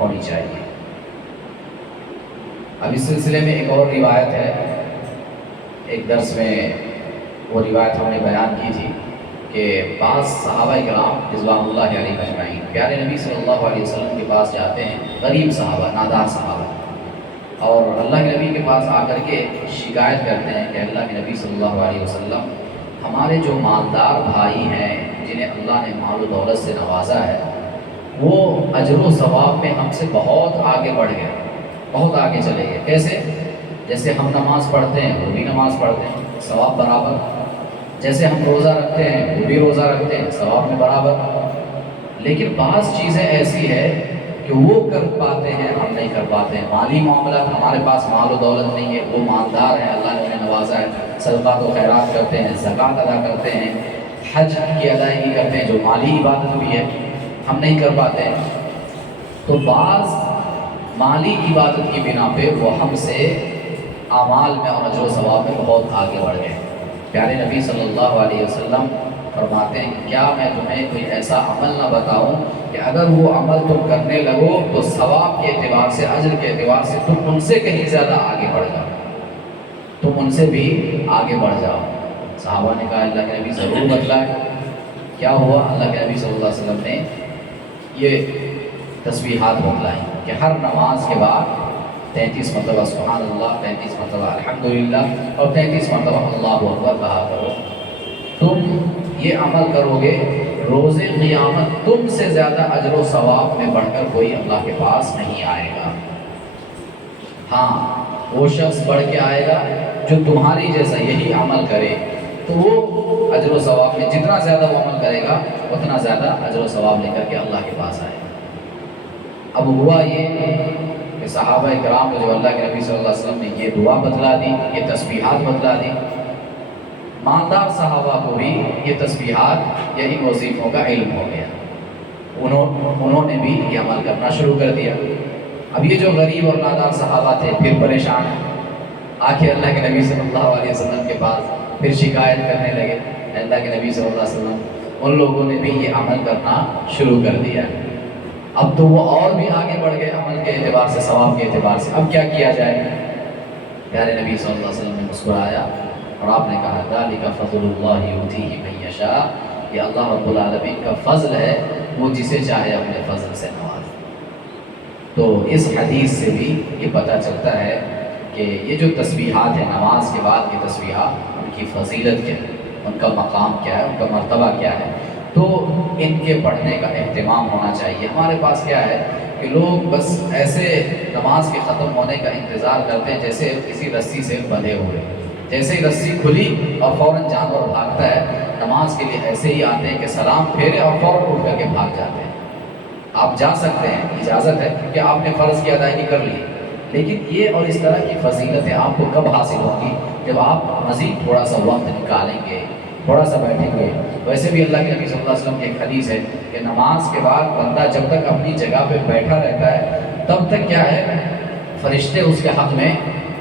ہونی چاہیے۔ اب اس سلسلے میں ایک اور روایت ہے، ایک درس میں وہ روایت ہم نے بیان کی تھی کہ بعض صحابہ کرام رضوان اللہ علیہ اجمعین پیارے نبی صلی اللہ علیہ وسلم کے پاس جاتے ہیں، غریب صحابہ، نادار صحابہ، اور اللہ کے نبی کے پاس آ کر کے شکایت کرتے ہیں کہ اللہ کے نبی صلی اللہ علیہ وسلم، ہمارے جو مالدار بھائی ہیں جنہیں اللہ نے مال و دولت سے نوازا ہے، وہ اجر و ثواب میں ہم سے بہت آگے بڑھ گئے، بہت آگے چلے گئے۔ کیسے؟ جیسے ہم نماز پڑھتے ہیں وہ بھی نماز پڑھتے ہیں، ثواب برابر، جیسے ہم روزہ رکھتے ہیں وہ بھی روزہ رکھتے ہیں، ثواب میں برابر، لیکن بعض چیزیں ایسی ہے کہ وہ کر پاتے ہیں ہم نہیں کر پاتے ہیں۔ مالی معاملات، ہمارے پاس مال و دولت نہیں ہے، وہ مالدار ہیں، اللہ نے انہیں نوازا ہے، صدقات و خیرات کرتے ہیں، زکوٰۃ ادا کرتے ہیں، حج کی ادائیگی کرتے ہیں جو مالی عبادت بھی ہے، ہم نہیں کر پاتے ہیں۔ تو بعض مالی عبادت کی بنا پہ وہ ہم سے اعمال میں اور اجر و ثواب میں بہت آگے بڑھ گئے۔ پیارے نبی صلی اللہ علیہ وسلم فرماتے ہیں کیا میں تمہیں کوئی ایسا عمل نہ بتاؤں کہ اگر وہ عمل تم کرنے لگو تو ثواب کے اعتبار سے، اجر کے اعتبار سے تم ان سے کہیں زیادہ آگے بڑھ جاؤ، تم ان سے بھی آگے بڑھ جاؤ۔ صحابہ نے کہا اللہ کے نبی ضرور بتلائے۔ کیا ہوا؟ اللہ کے نبی صلی اللہ علیہ وسلم نے یہ تسبیحات بتلائیں کہ ہر نماز کے بعد 33 مرتبہ سبحان اللہ، 33 مرتبہ الحمدللہ اور 33 مرتبہ اللہ اکبر کہا کرو۔ تم یہ عمل کرو گے، روز قیامت تم سے زیادہ اجر و ثواب میں بڑھ کر کوئی اللہ کے پاس نہیں آئے گا۔ ہاں، وہ شخص بڑھ کے آئے گا جو تمہاری جیسا یہی عمل کرے، تو وہ اجر و ثواب میں جتنا زیادہ وہ عمل کرے گا اتنا زیادہ اجر و ثواب لے کر کے اللہ کے پاس آئے گا۔ اب ہوا یہ کہ صحابہ کرام کو جو اللہ کے نبی صلی اللہ علیہ وسلم نے یہ دعا بتلا دی، یہ تسبیحات بتلا دی، مالدار صحابہ کو بھی یہ تسبیحات یا ان وظیفوں کا علم ہو گیا، انہوں نے بھی یہ عمل کرنا شروع کر دیا۔ اب یہ جو غریب اور نادار صحابہ تھے پھر پریشان ہیں، آ کے اللہ کے نبی صلی اللہ علیہ وسلم کے پاس پھر شکایت کرنے لگے۔ اللہ کے نبی صلی اللہ علیہ وسلم، ان لوگوں نے بھی یہ عمل کرنا شروع کر دیا، اب تو وہ اور بھی آگے بڑھ گئے عمل کے اعتبار سے، ثواب کے اعتبار سے، اب کیا کیا جائے؟ پیارے نبی صلی اللہ علیہ وسلم نے مسکرایا اور آپ نے کہا ذالک فضل اللہ یؤتیہ من یشاء، یہ اللہ رب العالمین کا فضل ہے، وہ جسے چاہے اپنے فضل سے نوازے۔ تو اس حدیث سے بھی یہ پتہ چلتا ہے کہ یہ جو تسبیحات ہیں نماز کے بعد کی تسبیحات، ان کی فضیلت کیا ہے، ان کا مقام کیا ہے، ان کا مرتبہ کیا ہے، تو ان کے پڑھنے کا اہتمام ہونا چاہیے۔ ہمارے پاس کیا ہے کہ لوگ بس ایسے نماز کے ختم ہونے کا انتظار کرتے ہیں جیسے کسی رسی سے بندھے ہوئے، جیسے ہی رسی کھلی اور فوراً جانور بھاگتا ہے، نماز کے لیے ایسے ہی آتے ہیں کہ سلام پھیرے اور فوراً اٹھ کر کے بھاگ جاتے ہیں۔ آپ جا سکتے ہیں، اجازت ہے کہ آپ نے فرض کی ادائیگی کر لی، لیکن یہ اور اس طرح کی فضیلتیں آپ کو کب حاصل ہوں گی؟ جب آپ مزید تھوڑا سا وقت نکالیں گے، تھوڑا سا بیٹھیں گے۔ ویسے بھی اللہ کے نبی صلی اللہ علیہ وسلم کی ایک حدیث ہے کہ نماز کے بعد بندہ جب تک اپنی جگہ پہ بیٹھا رہتا ہے تب تک کیا ہے، فرشتے اس کے حق میں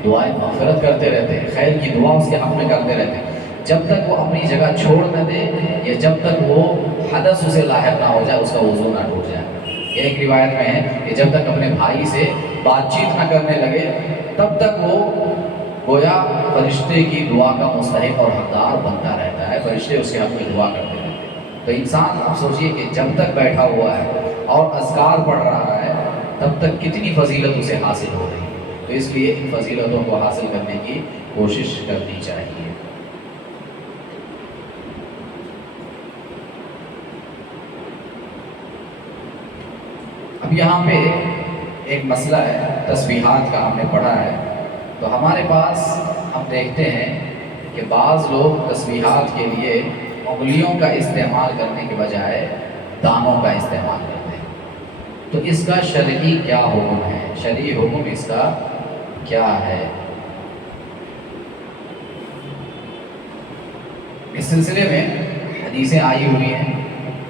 دعائیں مغفرت کرتے رہتے ہیں، خیر کی دعا اس کے حق میں کرتے رہتے ہیں، جب تک وہ اپنی جگہ چھوڑ نہ دے یا جب تک وہ حدث اسے لاحق نہ ہو جائے، اس کا وضو نہ ٹوٹ جائے۔ ایک روایت میں ہے کہ جب تک اپنے بھائی سے بات چیت نہ کرنے لگے تب تک وہ گویا فرشتے کی دعا کا مستحق اور حقدار بنتا رہتا ہے، فرشتے اس کے حق میں دعا کرتے رہتے ہیں۔ تو انسان آپ سوچئے کہ جب تک بیٹھا ہوا ہے اور اذکار پڑھ رہا ہے تب تک کتنی فضیلت اسے حاصل ہو رہی ہے، تو اس لیے ان فضیلتوں کو حاصل کرنے کی کوشش کرنی چاہیے۔ اب یہاں پہ ایک مسئلہ ہے، تسبیحات کا ہم نے پڑھا ہے، تو ہمارے پاس ہم دیکھتے ہیں کہ بعض لوگ تسبیحات کے لیے انگلیوں کا استعمال کرنے کے بجائے دانوں کا استعمال کرتے ہیں، تو اس کا شرعی کیا حکم ہے؟ شرعی حکم اس کا کیا ہے؟ اس سلسلے میں حدیثیں آئی ہوئی ہیں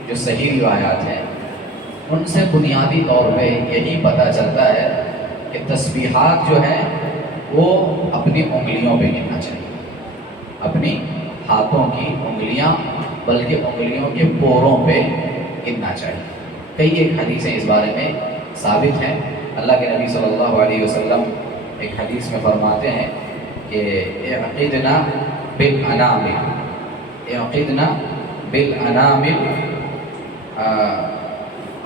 جو صحیح روایات ہیں، ان سے بنیادی طور پہ یہی پتہ چلتا ہے کہ تسبیحات جو ہیں وہ اپنی انگلیوں پہ گننا چاہیے، اپنی ہاتھوں کی انگلیاں بلکہ انگلیوں کے پوروں پہ گننا چاہیے۔ کئی ایک حدیثیں اس بارے میں ثابت ہیں۔ اللہ کے نبی صلی اللہ علیہ وسلم ایک حدیث میں فرماتے ہیں کہ اعقدنا بالانامل، اعقدنا بالانامل،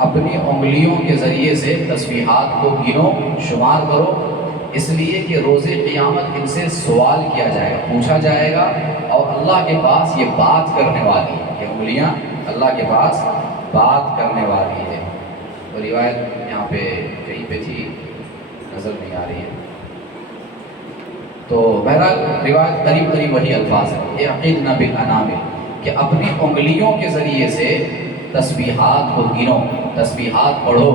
اپنی انگلیوں کے ذریعے سے تسبیحات کو گنو، شمار کرو، اس لیے کہ روز قیامت ان سے سوال کیا جائے گا، پوچھا جائے گا، اور اللہ کے پاس یہ بات کرنے والی ہے، یہ انگلیاں اللہ کے پاس بات کرنے والی ہے۔ تو روایت یہاں پہ کہیں پہ تھی، نظر نہیں آ رہی ہے، تو بہرحال روایت قریب قریب وہی الفاظ ہے، اعقدنا بالانامل، کہ اپنی انگلیوں کے ذریعے سے تسبیحات کو گنو، تسبیحات پڑھو،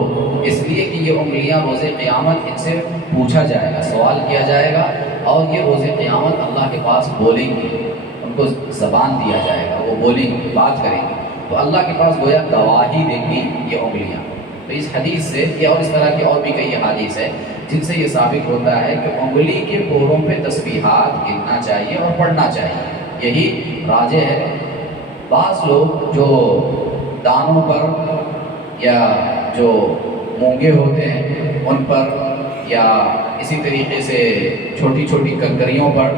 اس لیے کہ یہ انگلیاں روز قیامت ان سے پوچھا جائے گا، سوال کیا جائے گا، اور یہ روز قیامت اللہ کے پاس بولیں گی، ان کو زبان دیا جائے گا، وہ بولیں گی، بات کریں گی، تو اللہ کے پاس گویا گواہی دیں گی یہ انگلیاں۔ تو اس حدیث سے یہ اور اس طرح کی اور بھی کئی حدیث ہے جن سے یہ ثابت ہوتا ہے کہ انگلی کے پوروں پہ تسبیحات گننا چاہیے اور پڑھنا چاہیے، یہی راجح ہے۔ بعض لوگ جو دانوں پر یا جو مونگے ہوتے ہیں ان پر، یا اسی طریقے سے چھوٹی چھوٹی کنکریوں پر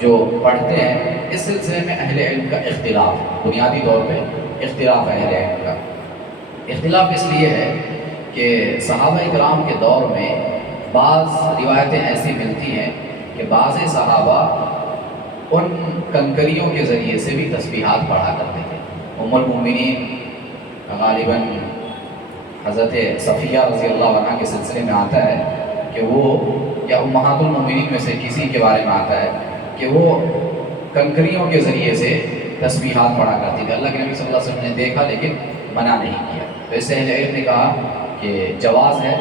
جو پڑھتے ہیں، اس سلسلے میں اہل علم کا اختلاف، بنیادی طور پہ اختلاف ہے اہل علم کا۔ اختلاف اس لیے ہے کہ صحابہ کرام کے دور میں بعض روایتیں ایسی ملتی ہیں کہ بعض صحابہ ان کنکریوں کے ذریعے سے بھی تسبیحات پڑھا کرتے تھے۔ ام المؤمنین غالباً حضرت صفیہ رضی اللہ عنہ کے سلسلے میں آتا ہے کہ وہ، یا امہات المؤمنین میں سے کسی کے بارے میں آتا ہے کہ وہ کنکریوں کے ذریعے سے تسبیحات پڑھا کرتی تھی۔ اللہ کے نبی صلی اللہ علیہ وسلم نے دیکھا لیکن منع نہیں کیا، تو اس سے اہل علم نے کہا کہ جواز ہے،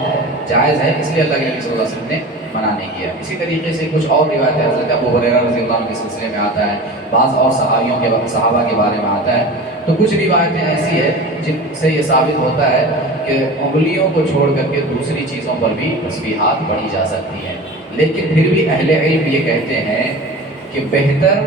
جائز ہے، اس لیے اللہ کے نبی صلی اللہ علیہ وسلم نے منع نہیں کیا۔ اسی طریقے سے کچھ اور روایتیں حضرت ابو ہریرہ رضی اللہ عنہ کے سلسلے میں آتا ہے، بعض اور صحابہ کے بارے میں آتا ہے، تو کچھ روایتیں ایسی ہے جن سے یہ ثابت ہوتا ہے کہ انگلیوں کو چھوڑ کر کے دوسری چیزوں پر بھی تسبیحات پڑھی جا سکتی ہیں، لیکن پھر بھی اہل علم یہ کہتے ہیں کہ بہتر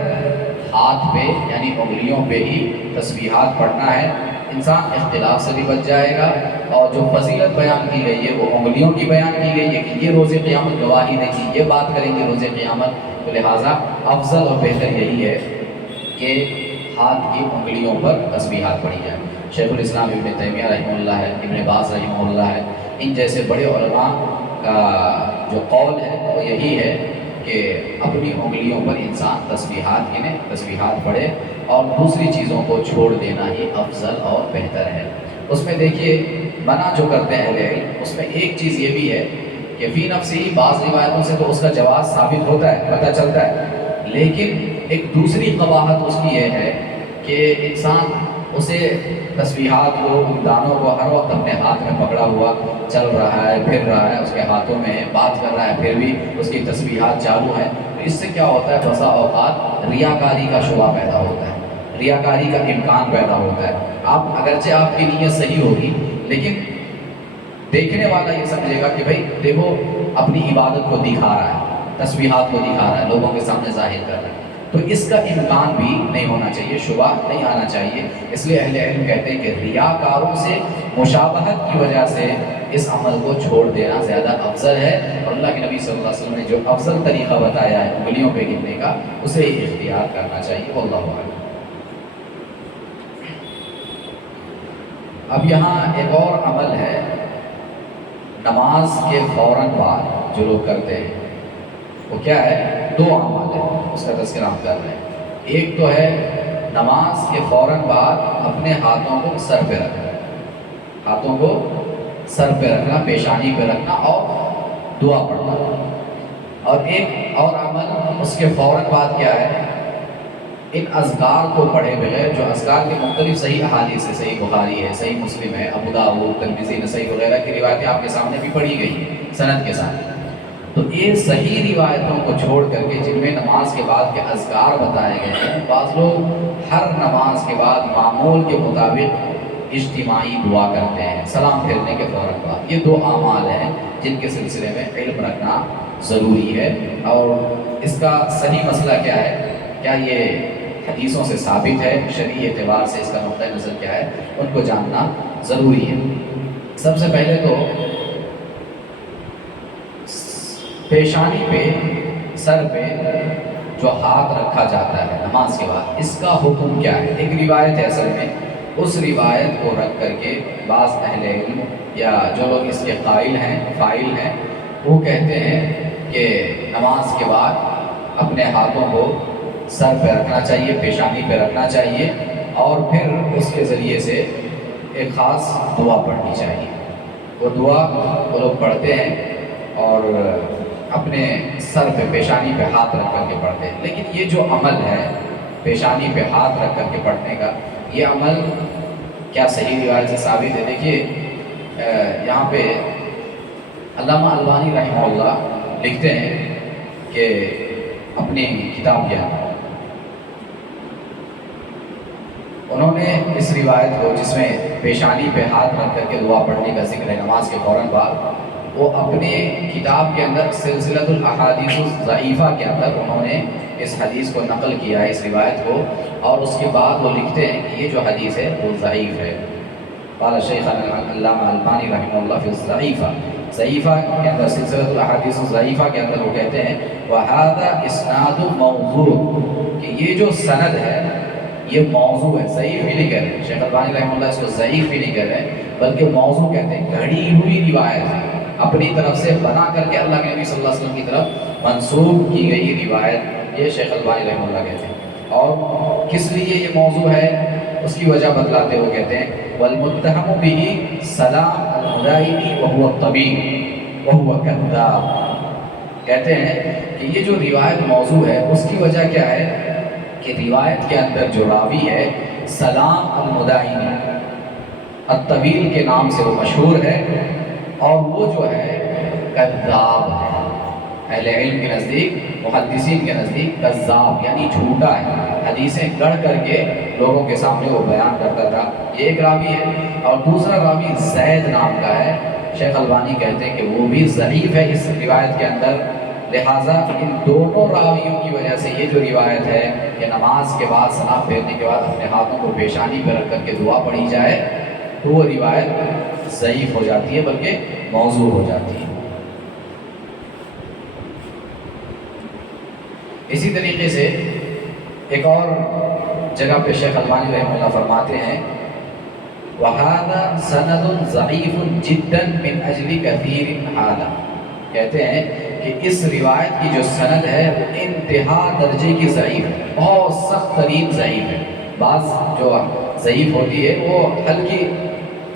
ہاتھ پہ یعنی انگلیوں پہ ہی تسبیحات پڑھنا ہے، انسان اختلاف سے بھی بچ جائے گا، اور جو فضیلت بیان کی گئی ہے وہ انگلیوں کی بیان کی گئی ہے کہ یہ روز قیامت گواہی دیں گی، یہ بات کریں گے روز قیامت، تو لہٰذا افضل اور بہتر یہی ہے کہ ہاتھ کی انگلیوں پر تسبیحات پڑھی جائے۔ شیخ الاسلام ابن تیمیہ رحمہ اللہ ہے، ابن باز رحمہ اللہ ہے، ان جیسے بڑے علماء کا جو قول ہے وہ یہی ہے کہ اپنی انگلیوں پر انسان تسبیحات گنے، تسبیحات پڑھے، اور دوسری چیزوں کو چھوڑ دینا ہی افضل اور بہتر ہے۔ اس میں دیکھیے منع جو کرتے ہیں اہل علم، اس میں ایک چیز یہ بھی ہے کہ فی نفسی بعض روایتوں سے تو اس کا جواز ثابت ہوتا ہے، پتہ چلتا ہے، لیکن ایک دوسری قباحت اس کی یہ ہے کہ انسان اسے تسبیحات کو، دانوں کو ہر وقت اپنے ہاتھ میں پکڑا ہوا چل رہا ہے، پھر رہا ہے، اس کے ہاتھوں میں بات کر رہا ہے، پھر بھی اس کی تسبیحات چالو ہیں، تو اس سے کیا ہوتا ہے، بسا اوقات ریاکاری کا شبہ پیدا ہوتا ہے، ریاکاری کا امکان پیدا ہوتا ہے۔ آپ اگرچہ آپ کی نیت صحیح ہوگی، لیکن دیکھنے والا یہ سمجھے گا کہ بھائی دیکھو اپنی عبادت کو دکھا رہا ہے، تسبیحات کو دکھا رہا ہے، لوگوں کے سامنے ظاہر کر رہا ہے، تو اس کا امکان بھی نہیں ہونا چاہیے، شبہ نہیں آنا چاہیے۔ اس لیے اہل علم کہتے ہیں کہ ریاکاروں سے مشابہت کی وجہ سے اس عمل کو چھوڑ دینا زیادہ افضل ہے، اور اللہ کے نبی صلی اللہ علیہ وسلم نے جو افضل طریقہ بتایا ہے انگلیوں پہ گننے کا، اسے ہی اختیار کرنا چاہیے، واللہ اعلم۔ اب یہاں ایک اور عمل ہے نماز کے فوراً بعد جو لوگ کرتے ہیں، وہ کیا ہے؟ دو عمل ہے، اس کا تذکرہ ہم کر رہے ہیں۔ ایک تو ہے نماز کے فوراً بعد اپنے ہاتھوں کو سر پہ رکھنا، ہاتھوں کو سر پہ رکھنا، پیشانی پہ رکھنا اور دعا پڑھنا۔ اور ایک اور عمل اس کے فوراً بعد کیا ہے؟ ان اذکار کو پڑھے بغیر، جو اذکار کے مختلف صحیح احادیث ہے، صحیح بخاری ہے، صحیح مسلم ہے، ابو داؤد، ترمذی، نسائی وغیرہ کی روایتیں آپ کے سامنے بھی پڑھی گئی ہیں سند کے ساتھ۔ تو یہ صحیح روایتوں کو چھوڑ کر کے جن میں نماز کے بعد کے اذکار بتائے گئے ہیں، بعض لوگ ہر نماز کے بعد معمول کے مطابق اجتماعی دعا کرتے ہیں سلام پھیرنے کے فوراً بعد۔ یہ دو اعمال ہیں جن کے سلسلے میں علم رکھنا ضروری ہے، اور اس کا صحیح مسئلہ کیا ہے، کیا یہ حدیثوں سے ثابت ہے، شرعی اعتبار سے اس کا نقطہ نظر کیا ہے، ان کو جاننا ضروری ہے۔ سب سے پہلے تو پیشانی پہ، سر پہ جو ہاتھ رکھا جاتا ہے نماز کے بعد، اس کا حکم کیا ہے؟ ایک روایت ہے اصل میں، اس روایت کو رکھ کر کے بعض اہل علم یا جو لوگ اس کے قائل ہیں، فاعل ہیں، وہ کہتے ہیں کہ نماز کے بعد اپنے ہاتھوں کو سر پہ رکھنا چاہیے، پیشانی پہ رکھنا چاہیے، اور پھر اس کے ذریعے سے ایک خاص دعا پڑھنی چاہیے۔ وہ دعا وہ لوگ پڑھتے ہیں اور اپنے سر پہ، پیشانی پہ ہاتھ رکھ کر کے پڑھتے ہیں۔ لیکن یہ جو عمل ہے پیشانی پہ ہاتھ رکھ کر کے پڑھنے کا، یہ عمل کیا صحیح روایت سے ثابت ہے؟ دیکھیے یہاں پہ علامہ البانی رحمہ اللہ لکھتے ہیں کہ اپنی کتاب کے اندر انہوں نے اس روایت کو جس میں پیشانی پہ ہاتھ رکھ کر کے دعا پڑھنے کا ذکر ہے نماز کے فوراً بعد، وہ اپنے کتاب کے اندر سلسلۃ الاحادیث الضعیفہ کے اندر انہوں نے اس حدیث کو نقل کیا ہے، اس روایت کو، اور اس کے بعد وہ لکھتے ہیں کہ یہ جو حدیث ہے وہ ضعیف ہے۔ قال شیخ علامہ البانی رحمہ اللہ فی الضعیفہ، ضعیفہ کے اندر، سلسلۃ الاحادیث الضعیفہ کے اندر وہ کہتے ہیں وَهَذَا إِسْنَادٌ مَوْضُوعٌ، کہ یہ جو سند ہے یہ موضوع ہے، ضعیف بھی نہیں کہہ رہے شیخ البانی رحمہ اللہ، اس کو ضعیف بھی نہیں کہہ رہے بلکہ موضوع کہتے ہیں، گھڑی ہوئی روایت ہے، اپنی طرف سے بنا کر کے اللہ کے نبی صلی اللہ علیہ وسلم کی طرف منسوب کی گئی روایت، یہ شیخ البانی رحمہ اللہ کہتے ہیں۔ اور کس لیے یہ موضوع ہے اس کی وجہ بتلاتے ہوئے کہتے ہیں وَالْمُتَّهَمُ بِهِ سلام الْمُدَائِنِ وَهُوَ الطَّبِيبُ وَهُوَ كَذَّابٌ، کہتے ہیں کہ یہ جو روایت موضوع ہے اس کی وجہ کیا ہے کہ روایت کے اندر جو راوی ہے سلام المدائنی الطویل کے نام سے وہ مشہور ہے، اور وہ جو ہے کذاب ہے، اہل علم کے نزدیک، محدثین کے نزدیک کذاب یعنی جھوٹا ہے، حدیثیں گڑھ کر کے لوگوں کے سامنے وہ بیان کرتا تھا، یہ ایک راوی ہے۔ اور دوسرا راوی زید نام کا ہے، شیخ البانی کہتے ہیں کہ وہ بھی ضعیف ہے اس روایت کے اندر، لہٰذا ان دونوں راویوں کی وجہ سے یہ جو روایت ہے کہ نماز کے بعد سلام پھیرنے کے بعد اپنے ہاتھوں کو پیشانی پہ رکھ کر کے دعا پڑھی جائے، تو وہ روایت ضعیف ہو جاتی ہے بلکہ موضوع ہو جاتی ہے۔ اسی طریقے سے ایک اور جگہ پہ شیخ البانی رحمہ اللہ فرماتے ہیں وَهَذَا سَنَدٌ ضَعِيفٌ جِدًّا مِنْ أَجْلِ كَثِيرٍ هَذَا، کہتے ہیں کہ اس روایت کی جو سند ہے وہ انتہا درجے کی ضعیف ہے، بہت سخت ترین ضعیف ہے۔ بعض جو ضعیف ہوتی ہے وہ ہلکی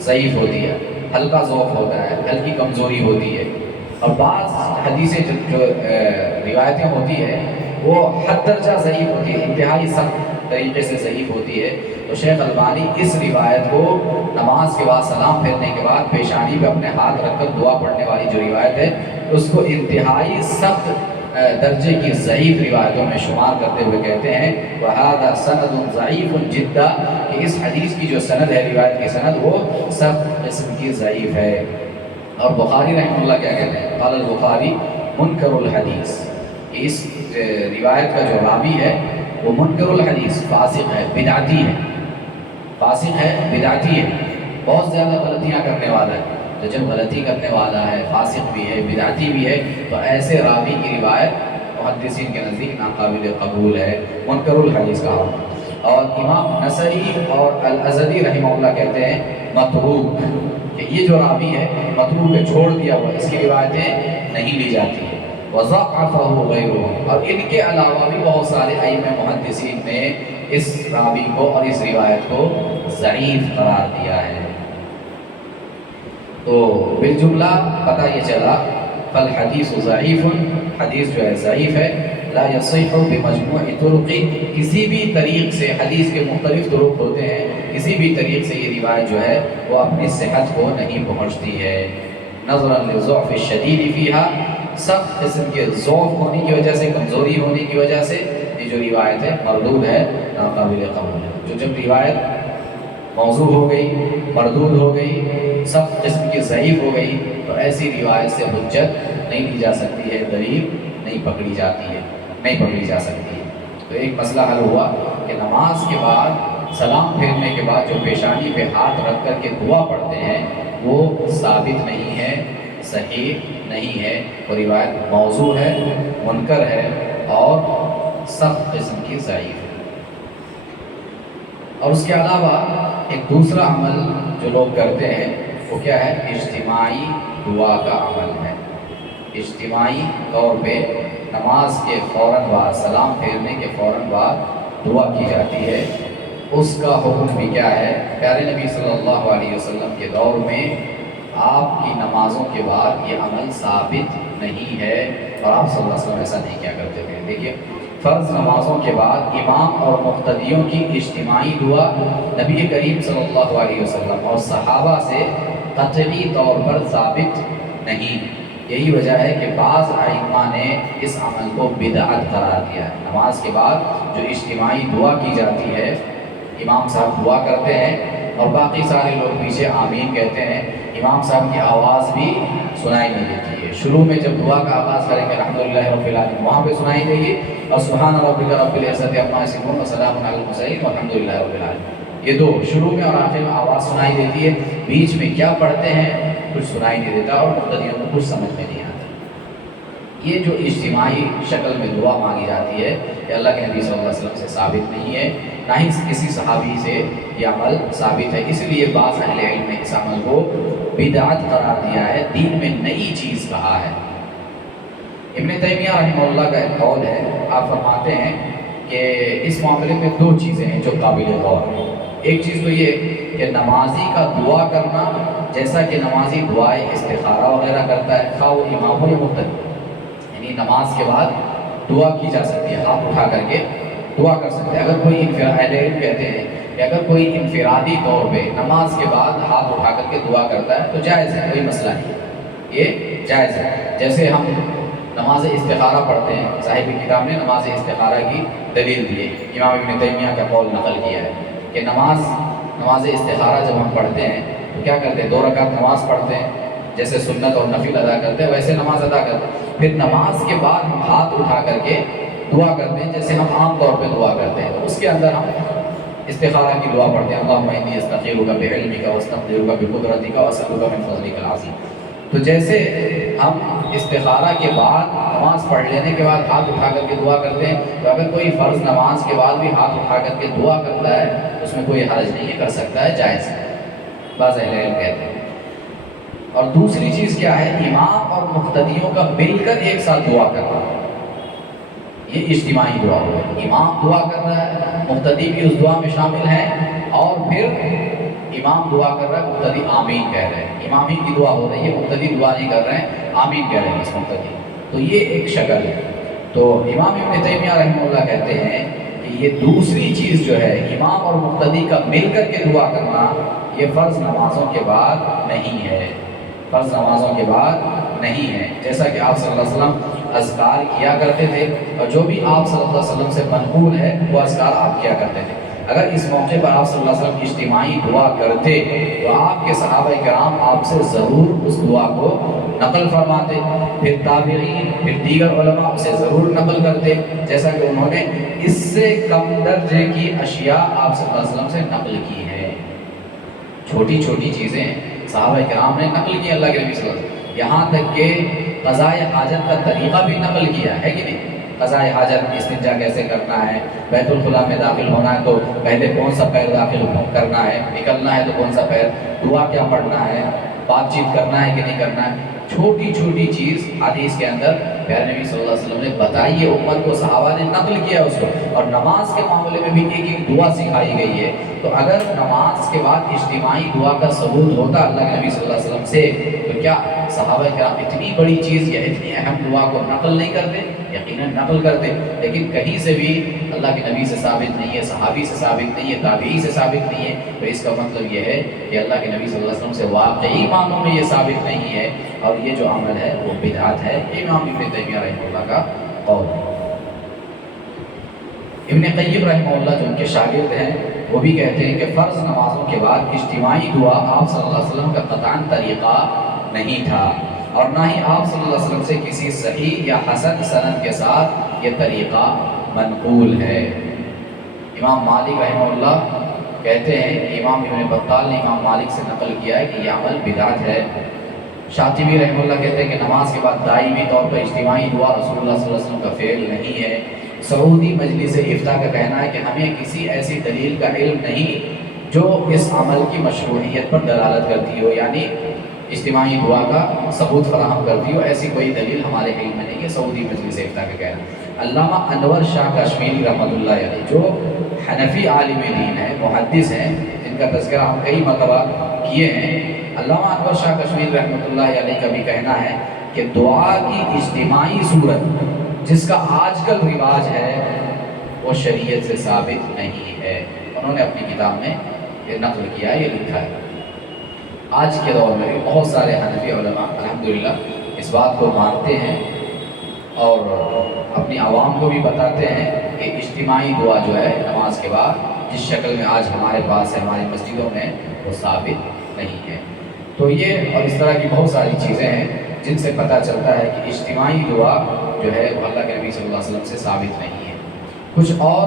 ضعیف ہوتی ہے، ہلکا ضعف ہوتا ہے، ہلکی کمزوری ہوتی ہے، اور بعض حدیثیں جو روایتیں ہوتی ہے وہ حد درجہ ضعیف ہوتی ہے، انتہائی سخت طریقے سے ضعیف ہوتی ہے۔ تو شیخ البانی اس روایت کو نماز کے بعد سلام پھیرنے کے بعد پیشانی پہ اپنے ہاتھ رکھ کر دعا پڑھنے والی جو روایت ہے اس کو انتہائی سخت درجے کی ضعیف روایتوں میں شمار کرتے ہوئے کہتے ہیں وَهَذَا سَنَدٌ ضَعِيفٌ جِدًّا، کہ اس حدیث کی جو سند ہے، روایت کی سند، وہ سخت قسم کی ضعیف ہے۔ اور بخاری رحمہ اللہ کیا کہتے ہیں قال البخاری منکر الحدیث، کہ اس روایت کا جو راوی ہے وہ منکر الحدیث فاسق ہے، بدعتی ہے، فاسق ہے، بدعتی ہے، بہت زیادہ غلطیاں کرنے والا ہے۔ تو جب غلطی کرنے والا ہے، فاسق بھی ہے، بدعتی بھی ہے، تو ایسے راوی کی روایت محدثین کے نزدیک ناقابل قبول ہے، منکر الحدیث کہا۔ اور امام نسائی اور الازدی رحمہ اللہ کہتے ہیں متروک، کہ یہ جو راوی ہے متروک ہے، چھوڑ دیا ہوا، اس کی روایتیں نہیں لی جاتی ہیں۔ وضعفہ غیرہ، اور ان کے علاوہ بھی بہت سارے ائمہ محدثین نے اس راوی کو اور اس روایت کو ضعیف قرار دیا ہے۔ تو بالجملہ پتہ یہ چلا فالحدیث ضعیف، حدیث جو ہے ضعیف ہے، لا یصح بمجموع طرق، کسی بھی طریق سے، حدیث کے مختلف طرق ہوتے ہیں، کسی بھی طریق سے یہ روایت جو ہے وہ اپنی صحت کو نہیں پہنچتی ہے۔ نظرا للضعف الشدید فیہا، سخت قسم کے ضعف ہونے کی وجہ سے، کمزوری ہونے کی وجہ سے یہ جو روایت ہے مردود ہے، ناقابل قبول ہے۔ جو جب روایت موضوع ہو گئی، مردود ہو گئی، سخت قسم کی ضعیف ہو گئی، تو ایسی روایت سے حجت نہیں لی جا سکتی ہے، دلیل نہیں پکڑی جاتی ہے، نہیں پکڑی جا سکتی ہے۔ تو ایک مسئلہ حل ہوا کہ نماز کے بعد، سلام پھیرنے کے بعد جو پیشانی پہ ہاتھ رکھ کر کے دعا پڑھتے ہیں وہ ثابت نہیں ہے، صحیح نہیں ہے، وہ روایت موضوع ہے، منکر ہے اور سخت قسم کی ضعیف ہے۔ اور اس کے علاوہ ایک دوسرا عمل جو لوگ کرتے ہیں وہ کیا ہے؟ اجتماعی دعا کا عمل ہے۔ اجتماعی طور پہ نماز کے فوراً بعد، سلام پھیرنے کے فوراً بعد دعا کی جاتی ہے، اس کا حکم بھی کیا ہے؟ پیارے نبی صلی اللہ علیہ وسلم کے دور میں آپ کی نمازوں کے بعد یہ عمل ثابت نہیں ہے، اور آپ صلی اللہ علیہ وسلم ایسا نہیں کیا کرتے تھے۔ دیکھیے، فرض نمازوں کے بعد امام اور مقتدیوں کی اجتماعی دعا نبی کریم صلی اللہ علیہ وسلم اور صحابہ سے قطعی طور پر ثابت نہیں۔ یہی وجہ ہے کہ بعض ائمہ نے اس عمل کو بدعت قرار دیا ہے۔ نماز کے بعد جو اجتماعی دعا کی جاتی ہے، امام صاحب دعا کرتے ہیں اور باقی سارے لوگ پیچھے آمین کہتے ہیں، امام صاحب کی آواز بھی سنائی نہیں دیتی ہے۔ شروع میں جب دعا کا آغاز کریں گے الحمدللہ رب العالمین، وہاں پہ سنائی دے گی، اور سبحان ربک رب العزت عما یصفون وسلام علی المرسلین والحمدللہ رب العالمین، یہ دو شروع میں اور آخر میں آواز سنائی دیتی ہے۔ بیچ میں کیا پڑھتے ہیں کچھ سنائی نہیں دیتا، اور مقتدیوں کو کچھ سمجھ میں نہیں آتا۔ یہ جو اجتماعی شکل میں دعا مانگی جاتی ہے، یہ اللہ کے نبی صلی اللہ علیہ وسلم سے ثابت نہیں ہے، نہ ہی کسی صحابی سے یہ عمل ثابت ہے۔ اس لیے بعض اہل علم نے اس عمل کو بدعت قرار دیا ہے، دین میں نئی چیز کہا ہے۔ ابن تیمیہ رحمہ اللہ کا ایک قول ہے، آپ فرماتے ہیں کہ اس معاملے میں دو چیزیں ہیں جو قابل غور ہیں۔ ایک چیز تو یہ کہ نمازی کا دعا کرنا، جیسا کہ نمازی دعائے استخارہ وغیرہ کرتا ہے، خواہ وہ امام ہو یا مقتدی، یعنی نماز کے بعد دعا کی جا سکتی ہے، ہاتھ اٹھا کر کے دعا کر سکتے ہیں۔ اگر کوئی اہل علم کہتے ہیں کہ اگر کوئی انفرادی طور پہ نماز کے بعد ہاتھ اٹھا کر کے دعا کرتا ہے تو جائز ہے، کوئی مسئلہ نہیں، یہ جائز ہے۔ جیسے ہم نماز استخارہ پڑھتے ہیں، صاحب کتاب نے نماز استخارہ کی دلیل دی ہے، امام ابن تیمیہ کا قول نقل کیا ہے کہ نماز استخارہ جب ہم پڑھتے ہیں تو کیا کرتے ہیں؟ 2 رکعت نماز پڑھتے ہیں، جیسے سنت اور نفل ادا کرتے ہیں ویسے نماز ادا کرتے ہیں، پھر نماز کے بعد ہم ہاتھ اٹھا کر کے دعا کرتے ہیں جیسے ہم عام طور پہ دعا کرتے ہیں۔ تو اس کے اندر ہم استخارہ کی دعا پڑھتے ہیں، اللہم انی استخیرک بعلمک واستقدرک بقدرتک واسألک من فضلک العظیم۔ تو جیسے ہم استخارہ کے بعد نماز پڑھ لینے کے بعد ہاتھ اٹھا کر کے دعا کرتے ہیں، تو اگر کوئی فرض نماز کے بعد بھی ہاتھ اٹھا کر کے دعا کرتا ہے اس میں کوئی حرج نہیں ہے، کر سکتا ہے، جائز ہے، بعض اہل علم کہتے ہیں۔ اور دوسری چیز کیا ہے؟ امام اور مقتدیوں کا مل کر ایک ساتھ دعا کرنا، یہ اجتماعی دعا ہو ہے۔ امام دعا کر رہا ہے، مقتدی بھی اس دعا میں شامل ہیں، اور پھر امام دعا کر رہا ہے، مقتدی آمین کہہ رہے ہیں، امام ہی کی دعا ہو رہی ہے، مقتدی دعا نہیں کر رہے ہیں، آمین کہہ رہے ہیں اس مقتدی۔ تو یہ ایک شکل ہے۔ تو امام ابن تیمیہ رحمہ اللہ کہتے ہیں کہ یہ دوسری چیز جو ہے امام اور مقتدی کا مل کر کے دعا کرنا، یہ فرض نمازوں کے بعد نہیں ہے، فرض نمازوں کے بعد نہیں ہے۔ جیسا کہ آپ صلی اللہ علیہ وسلم اذکار کیا کرتے تھے، اور جو بھی آپ صلی اللہ علیہ وسلم سے منقول ہے وہ اذکار آپ کیا کرتے تھے۔ اگر اس موقع پر آپ صلی اللہ علیہ وسلم اجتماعی دعا کرتے تو آپ کے صحابہ کرام آپ سے ضرور اس دعا کو نقل فرماتے، پھر تابعین، پھر دیگر علماء اسے ضرور نقل کرتے، جیسا کہ انہوں نے اس سے کم درجے کی اشیاء آپ صلی اللہ علیہ وسلم سے نقل کی ہے۔ چھوٹی چھوٹی چیزیں صحابہ کرام نے نقل کی اللہ کے نبی صلی اللہ علیہ وسلم، یہاں تک کہ قضاء حاجت کا طریقہ بھی نقل کیا ہے کہ نہیں؟ قضاء حاجت استنجا کیسے کرنا ہے، بیت الخلاء میں داخل ہونا ہے تو پہلے کون سا پیر داخل کرنا ہے، نکلنا ہے تو کون سا پیر، دعا کیا پڑھنا ہے، بات چیت کرنا ہے کہ نہیں کرنا ہے، چھوٹی چھوٹی چیز حدیث کے اندر پیارے نبی صلی اللہ علیہ وسلم نے بتائی ہے امت کو، صحابہ نے نقل کیا اس کو، اور نماز کے معاملے میں بھی ایک ایک دعا سکھائی گئی ہے۔ تو اگر نماز کے بعد اجتماعی دعا کا ثبوت ہوتا اللہ کے نبی صلی اللہ علیہ وسلم سے، تو کیا صحابہ کرام اتنی بڑی چیز یا اتنی اہم دعا کو نقل نہیں کرتے؟ یقیناً نقل کرتے، لیکن کہیں سے بھی اللہ کے نبی سے ثابت نہیں ہے، صحابی سے ثابت نہیں ہے، تابعی سے ثابت نہیں ہے، تو اس کا مطلب یہ ہے کہ اللہ کے نبی صلی اللہ علیہ وسلم سے واقعی معنوں میں یہ ثابت نہیں ہے، اور یہ جو عمل ہے وہ بدعت ہے۔ امام ابن تیمیہ رحمہ اللہ کا قول ہے۔ ابن قیم رحمہ اللہ جو ان کے شاگرد ہیں وہ بھی کہتے ہیں کہ فرض نمازوں کے بعد اجتماعی دعا آپ صلی اللہ علیہ وسلم کا قطعاً طریقہ نہیں تھا، اور نہ ہی آپ صلی اللہ علیہ وسلم سے کسی صحیح یا حسن سند کے ساتھ یہ طریقہ منقول ہے۔ امام مالک رحمہ اللہ کہتے ہیں کہ امام ابن بطال نے امام مالک سے نقل کیا ہے کہ یہ عمل بدعت ہے۔ شاطبی رحمہ اللہ کہتے ہیں کہ نماز کے بعد دائمی طور پر اجتماعی دعا رسول اللہ صلی اللہ علیہ وسلم کا فعل نہیں ہے۔ سعودی مجلس افتاء کا کہنا ہے کہ ہمیں کسی ایسی دلیل کا علم نہیں جو اس عمل کی مشروعیت پر دلالت کرتی ہو، یعنی اجتماعی دعا کا ثبوت فراہم کرتی ہو، ایسی کوئی دلیل ہمارے علم میں نہیں ہے، سعودی مجلس افتاء کا کہنا ہے۔ علامہ انور شاہ کشمیری رحمۃ اللہ علیہ جو حنفی عالم دین ہے، محدث ہیں، جن کا تذکرہ ہم کئی مرتبہ کیے ہیں، علامہ انور شاہ کشمیری رحمۃ اللہ علیہ کا بھی کہنا ہے کہ دعا کی اجتماعی صورت جس کا آج کل رواج ہے وہ شریعت سے ثابت نہیں ہے۔ انہوں نے اپنی کتاب میں یہ نقل کیا ہے، یہ لکھا ہے۔ آج کے دور میں بھی بہت سارے حنفی علماء الحمدللہ اس بات کو مانتے ہیں اور اپنی عوام کو بھی بتاتے ہیں کہ اجتماعی دعا جو ہے نماز کے بعد جس شکل میں آج ہمارے پاس ہے ہماری مسجدوں میں وہ ثابت نہیں ہے۔ تو یہ اور اس طرح کی بہت ساری چیزیں ہیں جن سے پتہ چلتا ہے کہ اجتماعی دعا جو ہے وہ اللہ کے نبی صلی اللہ علیہ وسلم سے ثابت نہیں ہے۔ کچھ اور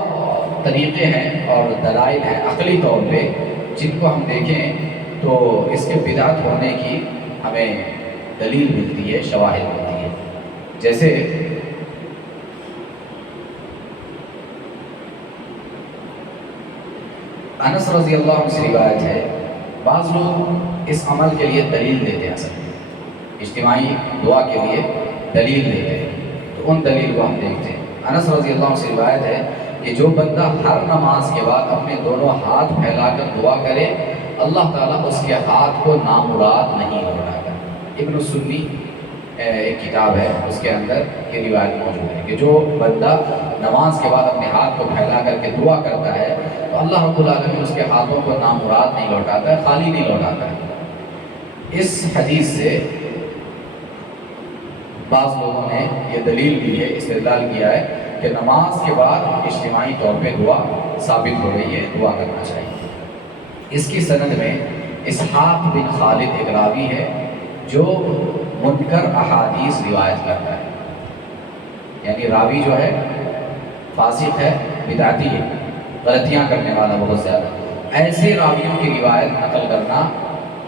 طریقے ہیں اور دلائل ہیں عقلی طور پہ جن کو ہم دیکھیں تو اس کے بدعت ہونے کی ہمیں دلیل ملتی ہے، شواہد ملتی ہے۔ جیسے انس رضی اللہ عنہ سے روایت ہے، بعض لوگ اس عمل کے لیے دلیل دیتے ہیں، اصل میں اجتماعی دعا کے لیے دلیل دیتے ہیں، تو ان دلیل کو ہم دیکھتے ہیں۔ انس رضی اللہ عنہ سے روایت ہے کہ جو بندہ ہر نماز کے بعد اپنے دونوں ہاتھ پھیلا کر دعا کرے اللہ تعالیٰ اس کے ہاتھ کو نامراد نہیں لوٹاتا۔ ابن سنی ایک کتاب ہے اس کے اندر یہ روایت موجود ہے کہ جو بندہ نماز کے بعد اپنے ہاتھ کو پھیلا کر کے دعا کرتا ہے تو اللہ رب العالمین اس کے ہاتھوں کو نامراد نہیں لوٹاتا ہے، خالی نہیں لوٹاتا ہے۔ اس حدیث سے بعض لوگوں نے یہ دلیل دی ہے، استدلال کیا ہے کہ نماز کے بعد اجتماعی طور پہ دعا ثابت ہو رہی ہے، دعا کرنا چاہیے۔ اس کی سند میں اسحاق بن خالد ایک راوی ہے جو منکر احادیث روایت کرتا ہے، یعنی راوی جو ہے فاسق ہے، بدعتی ہے، غلطیاں کرنے والا بہت زیادہ، ایسے راویوں کی روایت نقل کرنا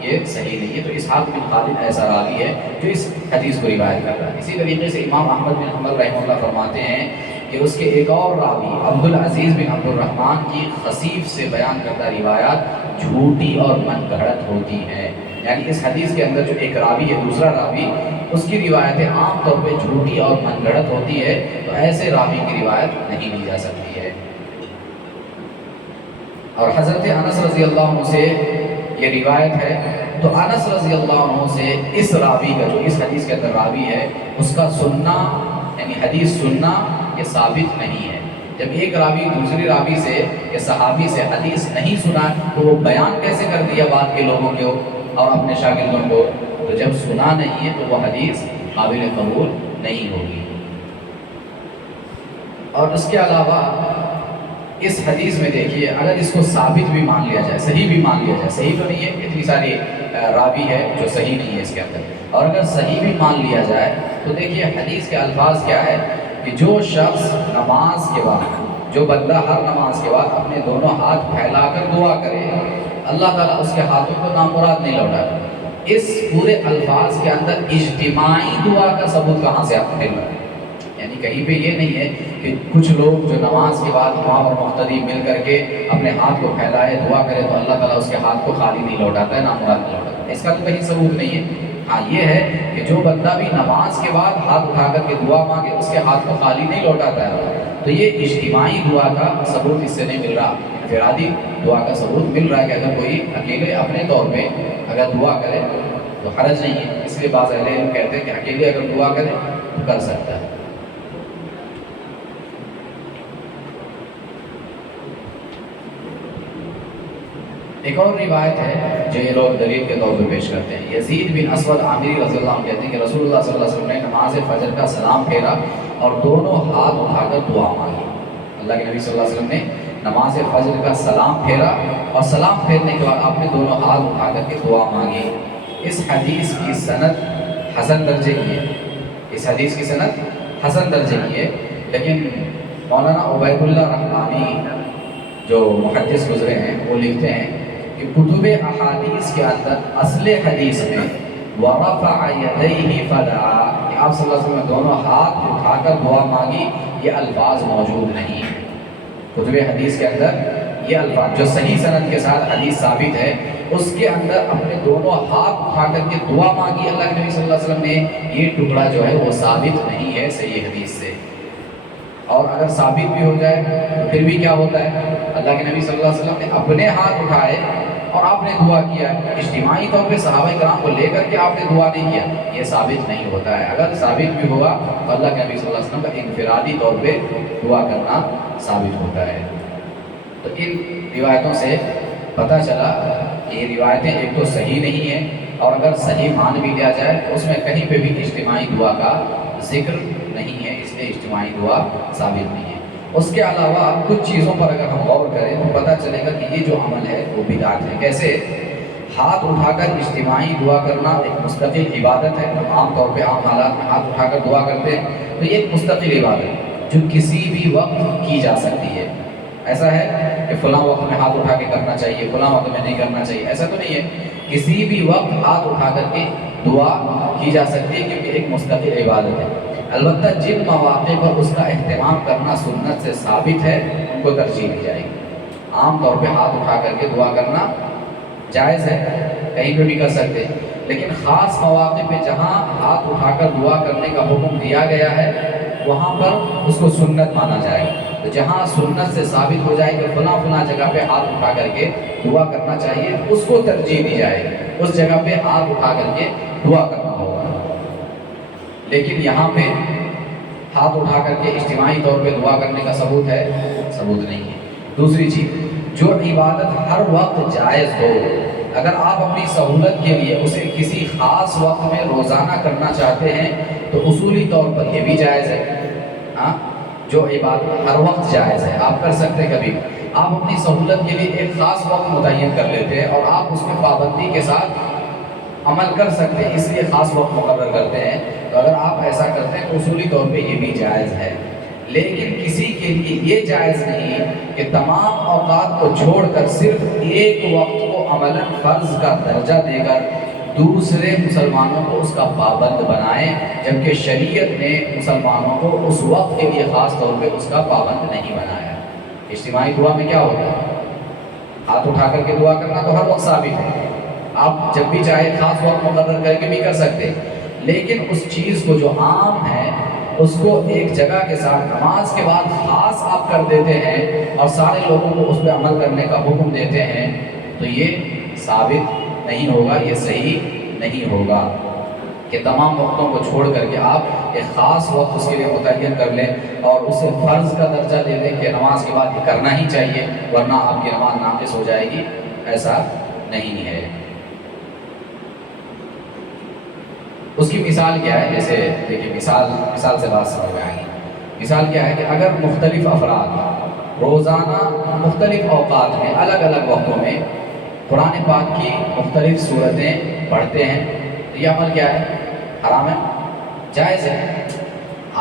یہ صحیح نہیں ہے۔ تو اسحاق بن خالد ایسا راوی ہے جو اس حدیث کو روایت کر رہا ہے۔ اسی طریقے سے امام احمد بن حنبل رحمہ اللہ فرماتے ہیں کہ اس کے ایک اور راوی عبدالعزیز بن عبد الرحمن کی خصیف سے بیان کردہ روایات جھوٹی اور من گھڑت ہوتی ہیں، یعنی اس حدیث کے اندر جو ایک راوی ہے دوسرا راوی اس کی روایتیں عام طور پہ جھوٹی اور من گھڑت ہوتی ہے، تو ایسے راوی کی روایت نہیں لی جا سکتی ہے۔ اور حضرت انس رضی اللہ عنہ سے یہ روایت ہے، تو انس رضی اللہ عنہ سے اس راوی کا جو اس حدیث کے اندر راوی ہے اس کا سننا یعنی حدیث سننا یہ ثابت نہیں ہے۔ جب ایک راوی دوسری راوی سے یا صحابی سے حدیث نہیں سنا تو وہ بیان کیسے کر دیا بعد کے لوگوں کو اور اپنے شاگردوں کو؟ تو جب سنا نہیں ہے تو وہ حدیث قابل قبول نہیں ہوگی۔ اور اس کے علاوہ اس حدیث میں دیکھیے اگر اس کو ثابت بھی مان لیا جائے، صحیح بھی مان لیا جائے، صحیح تو نہیں ہے، اتنی ساری راوی ہے جو صحیح نہیں ہے اس کے اندر، اور اگر صحیح بھی مان لیا جائے تو دیکھیے حدیث کے الفاظ کیا ہے کہ جو شخص نماز کے بعد، جو بندہ ہر نماز کے بعد اپنے دونوں ہاتھ پھیلا کر دعا کرے، اللہ تعالیٰ اس کے ہاتھوں کو نامراد نہیں لوٹاتا۔ اس پورے الفاظ کے اندر اجتماعی دعا کا ثبوت کہاں سے آپ مل رہا ہے؟ یعنی کہیں پہ یہ نہیں ہے کہ کچھ لوگ جو نماز کے بعد امام اور مقتدی مل کر کے اپنے ہاتھ کو پھیلائے دعا کرے تو اللہ تعالیٰ اس کے ہاتھ کو خالی نہیں لوٹاتا ہے، نامراد نہیں لوٹاتا ہے، اس کا تو کہیں ثبوت نہیں ہے۔ ہاں یہ ہے کہ جو بندہ بھی نماز کے بعد ہاتھ اٹھا کر کے دعا مانگے اس کے ہاتھ کو خالی نہیں لوٹاتا ہے، تو یہ اجتماعی دعا کا ثبوت اس سے نہیں مل رہا، انفرادی دعا کا ثبوت مل رہا ہے کہ اگر کوئی اکیلے اپنے طور پہ اگر دعا کرے تو حرج نہیں ہے، اس لیے بعض اہل علم کہتے ہیں کہ اکیلے اگر دعا کرے تو کر سکتا ہے۔ ایک اور روایت ہے جو یہ لوگ دلیل کے طور پہ پیش کرتے ہیں، یزید بن اسود عامری رضی اللہ عنہ کہتے ہیں کہ رسول اللہ صلی اللہ علیہ وسلم نے نماز فجر کا سلام پھیرا اور دونوں ہاتھ اٹھا کر دعا مانگی۔ اللہ کے نبی صلی اللہ علیہ وسلم نے نماز فجر کا سلام پھیرا اور سلام پھیرنے کے بعد آپ نے دونوں ہاتھ اٹھا کر کے دعا مانگی۔ اس حدیث کی سند حسن درجے کی ہے، اس حدیث کی سند حسن درجے کی ہے، لیکن مولانا عبید اللہ رحمانی جو محدث گزرے ہیں وہ لکھتے ہیں کہ کتب احادیث کے اندر اصل حدیث میں وَرَفَعَ يَدَيْهِ فَدَعَا کہ آپ صلی اللہ علیہ وسلم نے دونوں ہاتھ اٹھا کر دعا مانگی، یہ الفاظ موجود نہیں ہیں کتب حدیث کے اندر۔ یہ الفاظ جو صحیح سند کے ساتھ حدیث ثابت ہے اس کے اندر اپنے دونوں ہاتھ اٹھا کر کے دعا مانگی اللہ کے نبی صلی اللہ علیہ وسلم نے، یہ ٹکڑا جو ہے وہ ثابت نہیں ہے صحیح حدیث سے۔ اور اگر ثابت بھی ہو جائے تو پھر بھی کیا ہوتا ہے، اللہ کے نبی صلی اللہ علیہ وسلم نے اپنے ہاتھ اٹھائے اور آپ نے دعا کیا، اجتماعی طور پہ صحابہ کرام کو لے کر کے آپ نے دعا نہیں کیا، یہ ثابت نہیں ہوتا ہے۔ اگر ثابت بھی ہوا تو اللہ کے نبی صلی اللہ علیہ وسلم کا انفرادی طور پہ دعا کرنا ثابت ہوتا ہے۔ تو ان روایتوں سے پتہ چلا کہ یہ روایتیں ایک تو صحیح نہیں ہیں، اور اگر صحیح مان بھی لیا جائے تو اس میں کہیں پہ بھی اجتماعی دعا کا ذکر نہیں ہے، اس لیے اجتماعی دعا ثابت نہیں ہے۔ اس کے علاوہ کچھ چیزوں پر اگر ہم غور کریں تو پتہ چلے گا کہ یہ جو عمل ہے وہ بدعت ہے۔ کیسے؟ ہاتھ اٹھا کر اجتماعی دعا کرنا ایک مستقل عبادت ہے، ہم عام طور پہ عام حالات میں ہاتھ اٹھا کر دعا کرتے ہیں، تو یہ ایک مستقل عبادت ہے جو کسی بھی وقت کی جا سکتی ہے۔ ایسا ہے کہ فلاں وقت میں ہاتھ اٹھا کے کرنا چاہیے، فلاں وقت میں نہیں کرنا چاہیے، ایسا تو نہیں ہے، کسی بھی وقت ہاتھ اٹھا کر کے دعا کی جا سکتی ہے کیونکہ ایک مستقل عبادت ہے۔ البتہ جن مواقع پر اس کا اہتمام کرنا سنت سے ثابت ہے ان کو ترجیح دی جائے گی۔ عام طور پہ ہاتھ اٹھا کر کے دعا کرنا جائز ہے، کہیں پہ بھی کر سکتے ہیں، لیکن خاص مواقع پہ جہاں ہاتھ اٹھا کر دعا کرنے کا حکم دیا گیا ہے وہاں پر اس کو سنت مانا جائے گا۔ تو جہاں سنت سے ثابت ہو جائے کہ فلاں فلاں جگہ پہ ہاتھ اٹھا کر کے دعا کرنا چاہیے اس کو ترجیح دی جائے گی، اس جگہ پہ ہاتھ اٹھا کر کے دعا کرنا ہوگا۔ لیکن یہاں پہ ہاتھ اٹھا کر کے اجتماعی طور پہ دعا کرنے کا ثبوت ہے؟ ثبوت نہیں ہے۔ دوسری چیز، جو عبادت ہر وقت جائز ہو، اگر آپ اپنی سہولت کے لیے اسے کسی خاص وقت میں روزانہ کرنا چاہتے ہیں تو اصولی طور پر یہ بھی جائز ہے۔ ہاں، جو عبادت ہر وقت جائز ہے، آپ کر سکتے ہیں کبھی، آپ اپنی سہولت کے لیے ایک خاص وقت متعین کر لیتے ہیں اور آپ اس میں پابندی کے ساتھ عمل کر سکتے ہیں، اس لیے خاص وقت مقرر کرتے ہیں، تو اگر آپ ایسا کرتے ہیں تو اصولی طور پہ یہ بھی جائز ہے۔ لیکن کسی کے لیے یہ جائز نہیں کہ تمام اوقات کو چھوڑ کر صرف ایک وقت کو عملاً فرض کا درجہ دے کر دوسرے مسلمانوں کو اس کا پابند بنائیں، جبکہ شریعت نے مسلمانوں کو اس وقت کے لیے خاص طور پہ اس کا پابند نہیں بنایا۔ اجتماعی دعا میں کیا ہوتا ہے؟ ہاتھ اٹھا کر کے دعا کرنا تو ہر وقت ثابت ہے، آپ جب بھی چاہے خاص وقت مقرر کر کے بھی کر سکتے، لیکن اس چیز کو جو عام ہے اس کو ایک جگہ کے ساتھ نماز کے بعد خاص آپ کر دیتے ہیں اور سارے لوگوں کو اس پہ عمل کرنے کا حکم دیتے ہیں، تو یہ ثابت نہیں ہوگا، یہ صحیح نہیں ہوگا کہ تمام وقتوں کو چھوڑ کر کے آپ ایک خاص وقت اس کے لیے متعین کر لیں اور اسے فرض کا درجہ دے دیں کہ نماز کے بعد یہ کرنا ہی چاہیے ورنہ آپ کی نماز ناقص ہو جائے گی، ایسا نہیں ہے۔ اس کی مثال کیا ہے؟ جیسے دیکھیں، مثال سے بات سمجھ میں آئے گی۔ مثال کیا ہے کہ اگر مختلف افراد روزانہ مختلف اوقات میں الگ الگ وقتوں میں قرآن پاک کی مختلف صورتیں پڑھتے ہیں، تو یہ عمل کیا ہے؟ حرام ہے؟ جائز ہے؟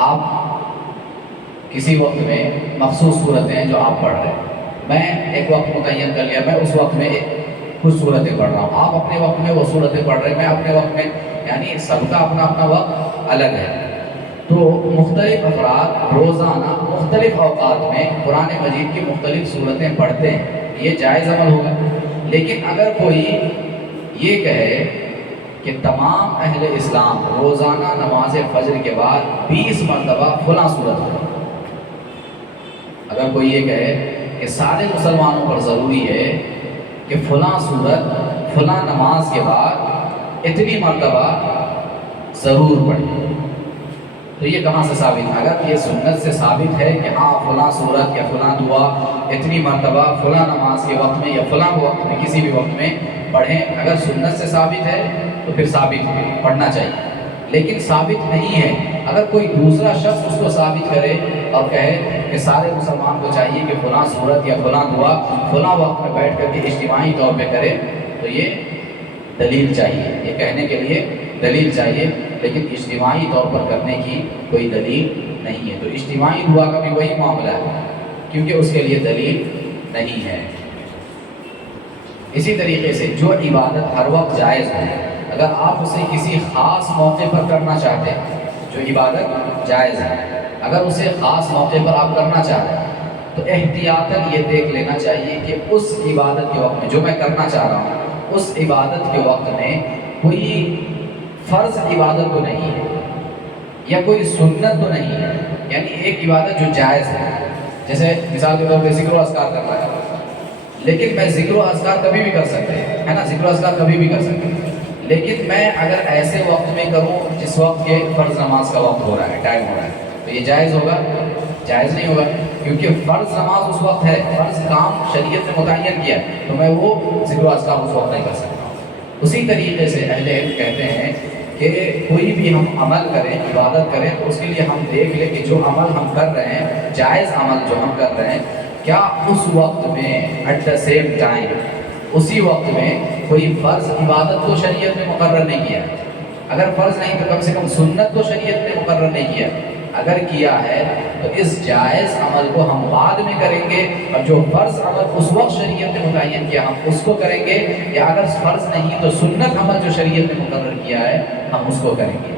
آپ کسی وقت میں مخصوص صورتیں جو آپ پڑھ رہے ہیں، میں ایک وقت متعین کر لیا، میں اس وقت میں کچھ صورتیں پڑھ رہا ہوں، آپ اپنے وقت میں وہ صورتیں پڑھ رہے ہیں، میں اپنے وقت میں، یعنی سب کا اپنا اپنا وقت الگ ہے۔ تو مختلف افراد روزانہ مختلف اوقات میں قرآن مجید کی مختلف صورتیں پڑھتے ہیں، یہ جائز عمل ہوگا۔ لیکن اگر کوئی یہ کہے کہ تمام اہل اسلام روزانہ نماز فجر کے بعد 20 مرتبہ فلاں صورت پڑھیں، اگر کوئی یہ کہے کہ سارے مسلمانوں پر ضروری ہے کہ فلاں صورت فلاں نماز کے بعد اتنی مرتبہ ضرور پڑھیں، تو یہ کہاں سے ثابت ہے؟ اگر یہ سنت سے ثابت ہے کہ ہاں فلاں صورت یا فلاں دعا اتنی مرتبہ فلاں نماز کے وقت میں یا فلاں وقت میں کسی بھی وقت میں پڑھیں، اگر سنت سے ثابت ہے تو پھر ثابت پڑھنا چاہیے۔ لیکن ثابت نہیں ہے، اگر کوئی دوسرا شخص اس کو ثابت کرے اور کہے کہ سارے مسلمان کو چاہیے کہ فلاں صورت یا فلاں دعا فلاں وقت میں بیٹھ کر کے اجتماعی طور پہ کرے، تو یہ دلیل چاہیے، یہ کہنے کے لیے دلیل چاہیے، لیکن اجتماعی طور پر کرنے کی کوئی دلیل نہیں ہے۔ تو اجتماعی دعا کا بھی وہی معاملہ ہے، کیونکہ اس کے لیے دلیل نہیں ہے۔ اسی طریقے سے جو عبادت ہر وقت جائز ہے، اگر آپ اسے کسی خاص موقع پر کرنا چاہتے ہیں، جو عبادت جائز ہے اگر اسے خاص موقع پر آپ کرنا چاہتے ہیں، تو احتیاطاً یہ دیکھ لینا چاہیے کہ اس عبادت کے وقت میں جو میں کرنا چاہ رہا ہوں، اس عبادت کے وقت میں کوئی فرض عبادت تو نہیں ہے یا کوئی سنت تو نہیں ہے، یعنی ایک عبادت جو جائز ہے، جیسے مثال کے طور پہ ذکر و اذکار کرنا ہے، لیکن میں ذکر و اذکار کبھی بھی کر سکتے ہیں، ہے نا، ذکر و اذکار کبھی بھی کر سکتے ہیں، لیکن میں اگر ایسے وقت میں کروں جس وقت کے فرض نماز کا وقت ہو رہا ہے، ٹائم ہو رہا ہے، تو یہ جائز ہوگا؟ جائز نہیں ہوگا، کیونکہ فرض نماز اس وقت ہے، فرض کام شریعت نے متعین کیا ہے، تو میں وہ ذکر و اذکار اس وقت نہیں کر سکتا۔ اسی طریقے سے اہل علم کہتے ہیں کہ کوئی بھی ہم عمل کریں، عبادت کریں، تو اس کے لیے ہم دیکھ لیں کہ جو عمل ہم کر رہے ہیں، جائز عمل جو ہم کر رہے ہیں، کیا اس وقت میں ایٹ دا سیم ٹائم اسی وقت میں کوئی فرض عبادت تو شریعت نے مقرر نہیں کیا، اگر فرض نہیں تو کم سے کم سنت تو شریعت نے مقرر نہیں کیا، اگر کیا ہے تو اس جائز عمل کو ہم بعد میں کریں گے، اور جو فرض عمل اس وقت شریعت نے متعین کیا ہم اس کو کریں گے، یا اگر فرض نہیں تو سنت عمل جو شریعت نے مقرر کیا ہے ہم اس کو کریں گے۔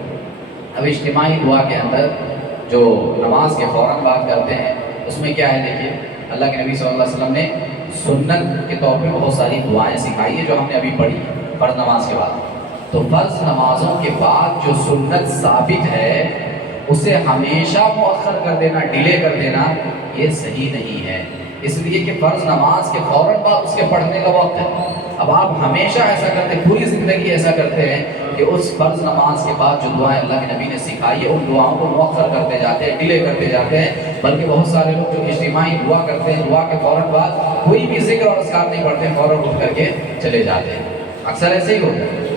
اب اجتماعی دعا کے اندر جو نماز کے فوراً بات کرتے ہیں، اس میں کیا ہے؟ دیکھیے اللہ کے نبی صلی اللہ علیہ وسلم نے سنت کے طور پہ بہت ساری دعائیں سکھائی ہیں جو ہم نے ابھی پڑھی فرض نماز کے بعد۔ تو فرض نمازوں کے بعد جو سنت ثابت ہے اسے ہمیشہ مؤخر کر دینا، ڈیلے کر دینا، یہ صحیح نہیں ہے، اس لیے کہ فرض نماز کے فوراً بعد اس کے پڑھنے کا وقت ہے۔ اب آپ ہمیشہ ایسا کرتے ہیں، پوری زندگی ایسا کرتے ہیں کہ اس فرض نماز کے بعد جو دعائیں اللہ کے نبی نے سکھائی ہے ان دعاؤں کو مؤخر کرتے جاتے ہیں، ڈیلے کرتے جاتے ہیں، بلکہ بہت سارے لوگ جو اجتماعی دعا کرتے ہیں، دعا کے فوراً بعد کوئی بھی ذکر اور اذکار نہیں پڑھتے، فوراً اٹھ کر کے چلے جاتے ہیں، اکثر ایسے ہی ہوتا ہے۔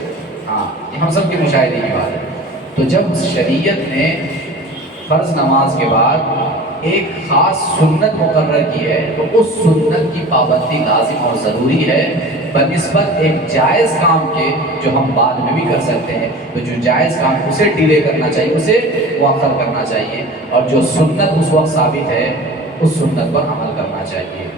ہاں، یہ ہم سب کے مشاہدے کی بات ہے۔ تو جب شریعت نے فرض نماز کے بعد ایک خاص سنت مقرر کی ہے تو اس سنت کی پابندی لازم اور ضروری ہے، بنسبت ایک جائز کام کے جو ہم بعد میں بھی کر سکتے ہیں، تو جو جائز کام اسے ڈیلے کرنا چاہیے، اسے مؤخر کرنا چاہیے، اور جو سنت اس وقت ثابت ہے اس سنت پر عمل کرنا چاہیے۔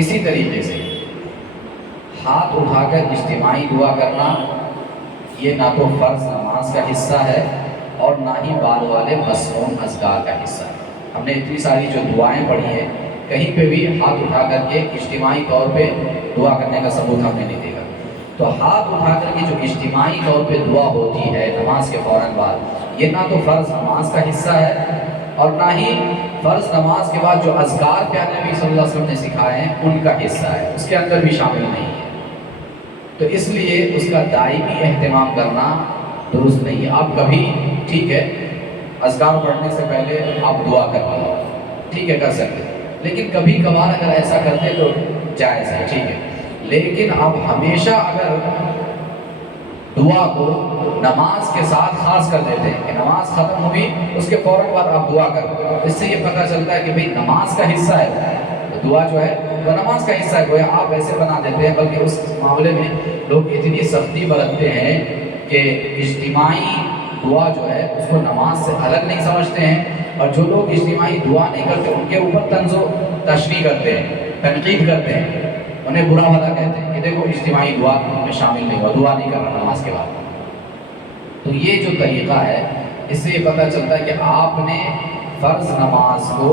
اسی طریقے سے ہاتھ اٹھا کر اجتماعی دعا کرنا یہ نہ تو فرض نماز کا حصہ ہے اور نہ ہی بعد والے مسنون اذکار کا حصہ ہے۔ ہم نے اتنی ساری جو دعائیں پڑھی ہیں، کہیں پہ بھی ہاتھ اٹھا کر کے اجتماعی طور پہ دعا کرنے کا ثبوت ہم نے نہیں دیکھا۔ تو ہاتھ اٹھا کر کے جو اجتماعی طور پہ دعا ہوتی ہے نماز کے فوراً بعد، یہ نہ تو فرض نماز کا حصہ ہے اور نہ ہی فرض نماز کے بعد جو اذکار پیارے نبی صلی اللہ علیہ وسلم نے سکھائے ہیں ان کا حصہ ہے، اس کے اندر بھی شامل نہیں ہے۔ تو اس لیے اس کا دائمی اہتمام کرنا درست نہیں ہے۔ آپ کبھی ٹھیک ہے اذکار پڑھنے سے پہلے آپ دعا کر لیں، ٹھیک ہے کر سکتے، لیکن کبھی کبھار اگر ایسا کرتے تو جائز ہے، ٹھیک ہے، لیکن آپ ہمیشہ اگر دعا کو نماز کے ساتھ خاص کر دیتے ہیں کہ نماز ختم ہوئی اس کے فوراً بعد آپ دعا کرو. اس سے یہ پتہ چلتا ہے کہ بھئی نماز کا حصہ ہے، دعا جو ہے وہ نماز کا حصہ ہے. گویا آپ ایسے بنا دیتے ہیں، بلکہ اس معاملے میں لوگ اتنی سختی برتتے ہیں کہ اجتماعی دعا جو ہے اس کو نماز سے الگ نہیں سمجھتے ہیں، اور جو لوگ اجتماعی دعا نہیں کرتے ان کے اوپر طنز و تشریح کرتے ہیں، تنقید کرتے ہیں، انہیں برا بھلا کہتے ہیں کہ دیکھو اجتماعی دعا میں شامل نہیں ہوا، دعا نہیں کر رہا نماز کے بعد. تو یہ جو طریقہ ہے اس سے یہ پتہ چلتا ہے کہ آپ نے فرض نماز کو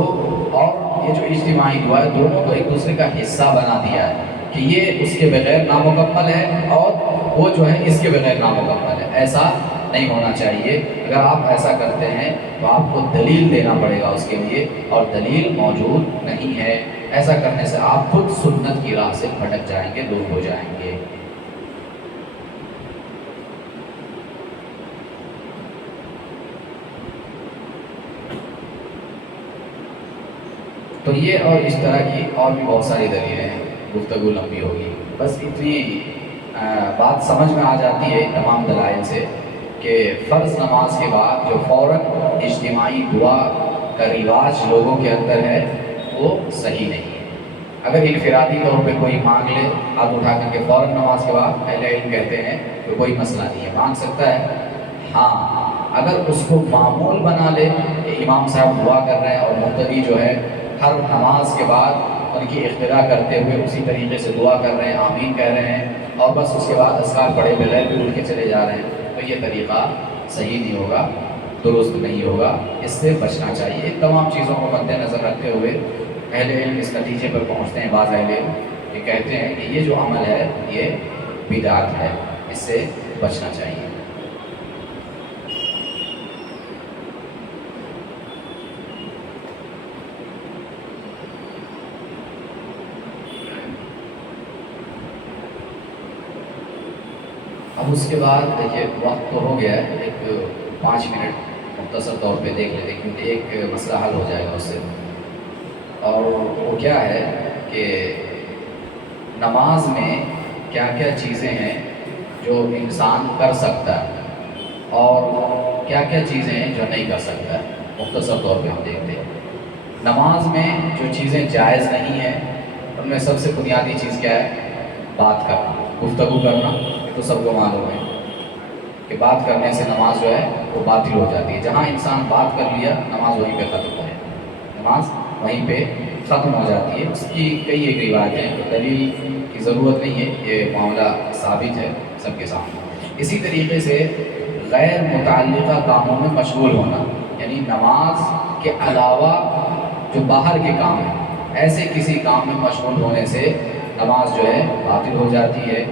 اور یہ جو اجتماعی دعا ہے دونوں کو ایک دوسرے کا حصہ بنا دیا ہے کہ یہ اس کے بغیر نامکمل ہے اور وہ جو ہے اس کے بغیر نامکمل ہے. ایسا نہیں ہونا چاہیے. اگر آپ ایسا کرتے ہیں تو آپ کو دلیل دینا پڑے گا اس کے لیے، اور دلیل موجود نہیں ہے. ایسا کرنے سے آپ خود سنت کی راہ سے بھٹک جائیں گے، دور ہو جائیں گے. تو یہ اور اس طرح کی اور بھی بہت ساری دلیلیں ہیں، گفتگو لمبی ہوگی. بس اتنی بات سمجھ میں آ جاتی ہے تمام دلائل سے کہ فرض نماز کے بعد جو فوراً اجتماعی دعا کا رواج لوگوں کے اندر ہے وہ صحیح نہیں ہے. اگر انفرادی طور پہ کوئی مانگ لے ہاتھ اٹھا کر کے فوراً نماز کے بعد، اہل علم کہتے ہیں کہ کوئی مسئلہ نہیں ہے، مانگ سکتا ہے. ہاں اگر اس کو معمول بنا لے کہ امام صاحب دعا کر رہے ہیں اور مقتدی جو ہے ہر نماز کے بعد ان کی اقتدا کرتے ہوئے اسی طریقے سے دعا کر رہے ہیں، آمین کہہ رہے ہیں، اور بس اس کے بعد اذکار پڑھے بغیر بھی اٹھ کے چلے جا رہے ہیں، تو یہ طریقہ صحیح نہیں ہوگا، درست نہیں ہوگا. اس سے بچنا چاہیے. ان تمام چیزوں کو مد نظر رکھتے ہوئے اہل علم اس نتیجے پر پہنچتے ہیں، بعض اہل علم یہ کہتے ہیں کہ یہ جو عمل ہے یہ بدعت ہے، اس سے بچنا چاہیے. اب اس کے بعد دیکھیے وقت تو ہو گیا ہے، ایک 5 منٹ مختصر طور پہ دیکھ لیتے ہیں کیونکہ ایک مسئلہ حل ہو جائے گا اس سے. اور وہ کیا ہے کہ نماز میں کیا کیا چیزیں ہیں جو انسان کر سکتا ہے اور کیا کیا چیزیں ہیں جو نہیں کر سکتا ہے. مختصر طور پہ ہم دیکھتے ہیں نماز میں جو چیزیں جائز نہیں ہیں ان میں سب سے بنیادی چیز کیا ہے؟ بات کرنا، گفتگو کرنا. تو سب کو معلوم ہے کہ بات کرنے سے نماز جو ہے وہ باطل ہو جاتی ہے. جہاں انسان بات کر لیا نماز وہیں پہ ختم ہے، نماز وہیں پہ ختم ہو جاتی ہے. اس کی کئی ایک روایتیں ہیں، تو دلیل کی ضرورت نہیں ہے، یہ معاملہ ثابت ہے سب کے سامنے. اسی طریقے سے غیر متعلقہ کاموں میں مشغول ہونا، یعنی نماز کے علاوہ جو باہر کے کام ہیں ایسے کسی کام میں مشغول ہونے سے نماز جو ہے باطل ہو جاتی ہے.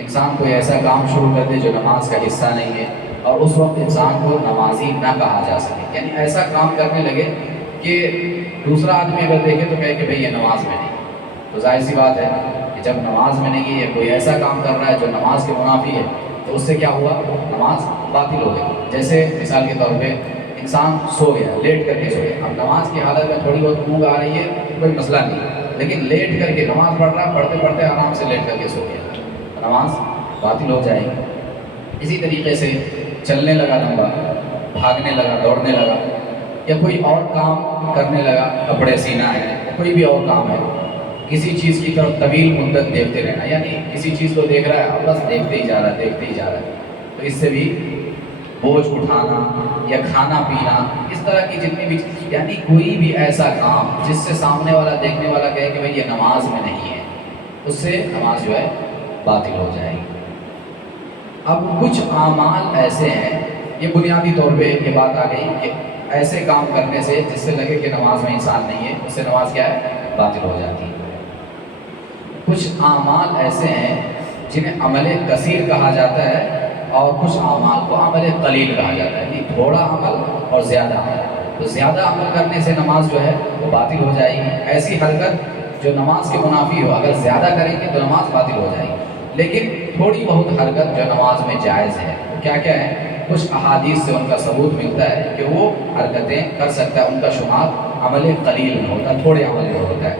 انسان کوئی ایسا کام شروع کر دے جو نماز کا حصہ نہیں ہے اور اس وقت انسان کو نمازی نہ کہا جا سکے، یعنی ایسا کام کرنے لگے کہ دوسرا آدمی اگر دیکھے تو کہے کہ بھئی یہ نماز میں نہیں. تو ظاہر سی بات ہے کہ جب نماز میں نہیں ہے یا کوئی ایسا کام کر رہا ہے جو نماز کے منافی ہے تو اس سے کیا ہوا؟ نماز باطل ہو گئی. جیسے مثال کے طور پہ انسان سو گیا، لیٹ کر کے سو گیا. اب نماز کی حالت میں تھوڑی بہت اونگ آ رہی ہے کوئی مسئلہ نہیں، لیکن لیٹ کر کے نماز پڑھ رہا، پڑھتے پڑھتے آرام سے لیٹ کر کے سو گیا، نماز باطل ہو جائے گی. اسی طریقے سے چلنے لگا لمبا، بھاگنے لگا، دوڑنے لگا، یا کوئی اور کام کرنے لگا، کپڑے سینا ہے، کوئی بھی اور کام ہے، کسی چیز کی طرف طویل مدت دیکھتے رہنا، یعنی کسی چیز کو دیکھ رہا ہے بس دیکھتے ہی جا رہا ہے، دیکھتے ہی جا رہا ہے، تو اس سے بھی بوجھ اٹھانا یا کھانا پینا، اس طرح کی جتنی بھی یعنی کوئی بھی ایسا کام جس سے سامنے والا دیکھنے والا کہے کہ بھئی یہ نماز میں نہیں ہے، اس سے نماز جو ہے باطل ہو جائے گی. اب کچھ اعمال ایسے ہیں، یہ بنیادی طور پہ یہ بات آ گئی کہ ایسے کام کرنے سے جس سے لگے کہ نماز میں انسان نہیں ہے اس سے نماز کیا ہے؟ باطل ہو جاتی ہے. کچھ اعمال ایسے ہیں جنہیں عمل کثیر کہا جاتا ہے اور کچھ اعمال کو عمل قلیل کہا جاتا ہے، یعنی تھوڑا عمل اور زیادہ عمل. تو زیادہ عمل کرنے سے نماز جو ہے وہ باطل ہو جائے گی. ایسی حرکت جو نماز کے منافی ہو اگر زیادہ کریں گے تو نماز باطل ہو جائے گی. لیکن تھوڑی بہت حرکت جو نماز میں جائز ہے وہ کیا کیا ہے؟ کچھ احادیث سے ان کا ثبوت ملتا ہے کہ وہ حرکتیں کر سکتا ہے، ان کا شمار عمل قلیل میں ہوتا ہے، تھوڑے عمل میں ہوتا ہے.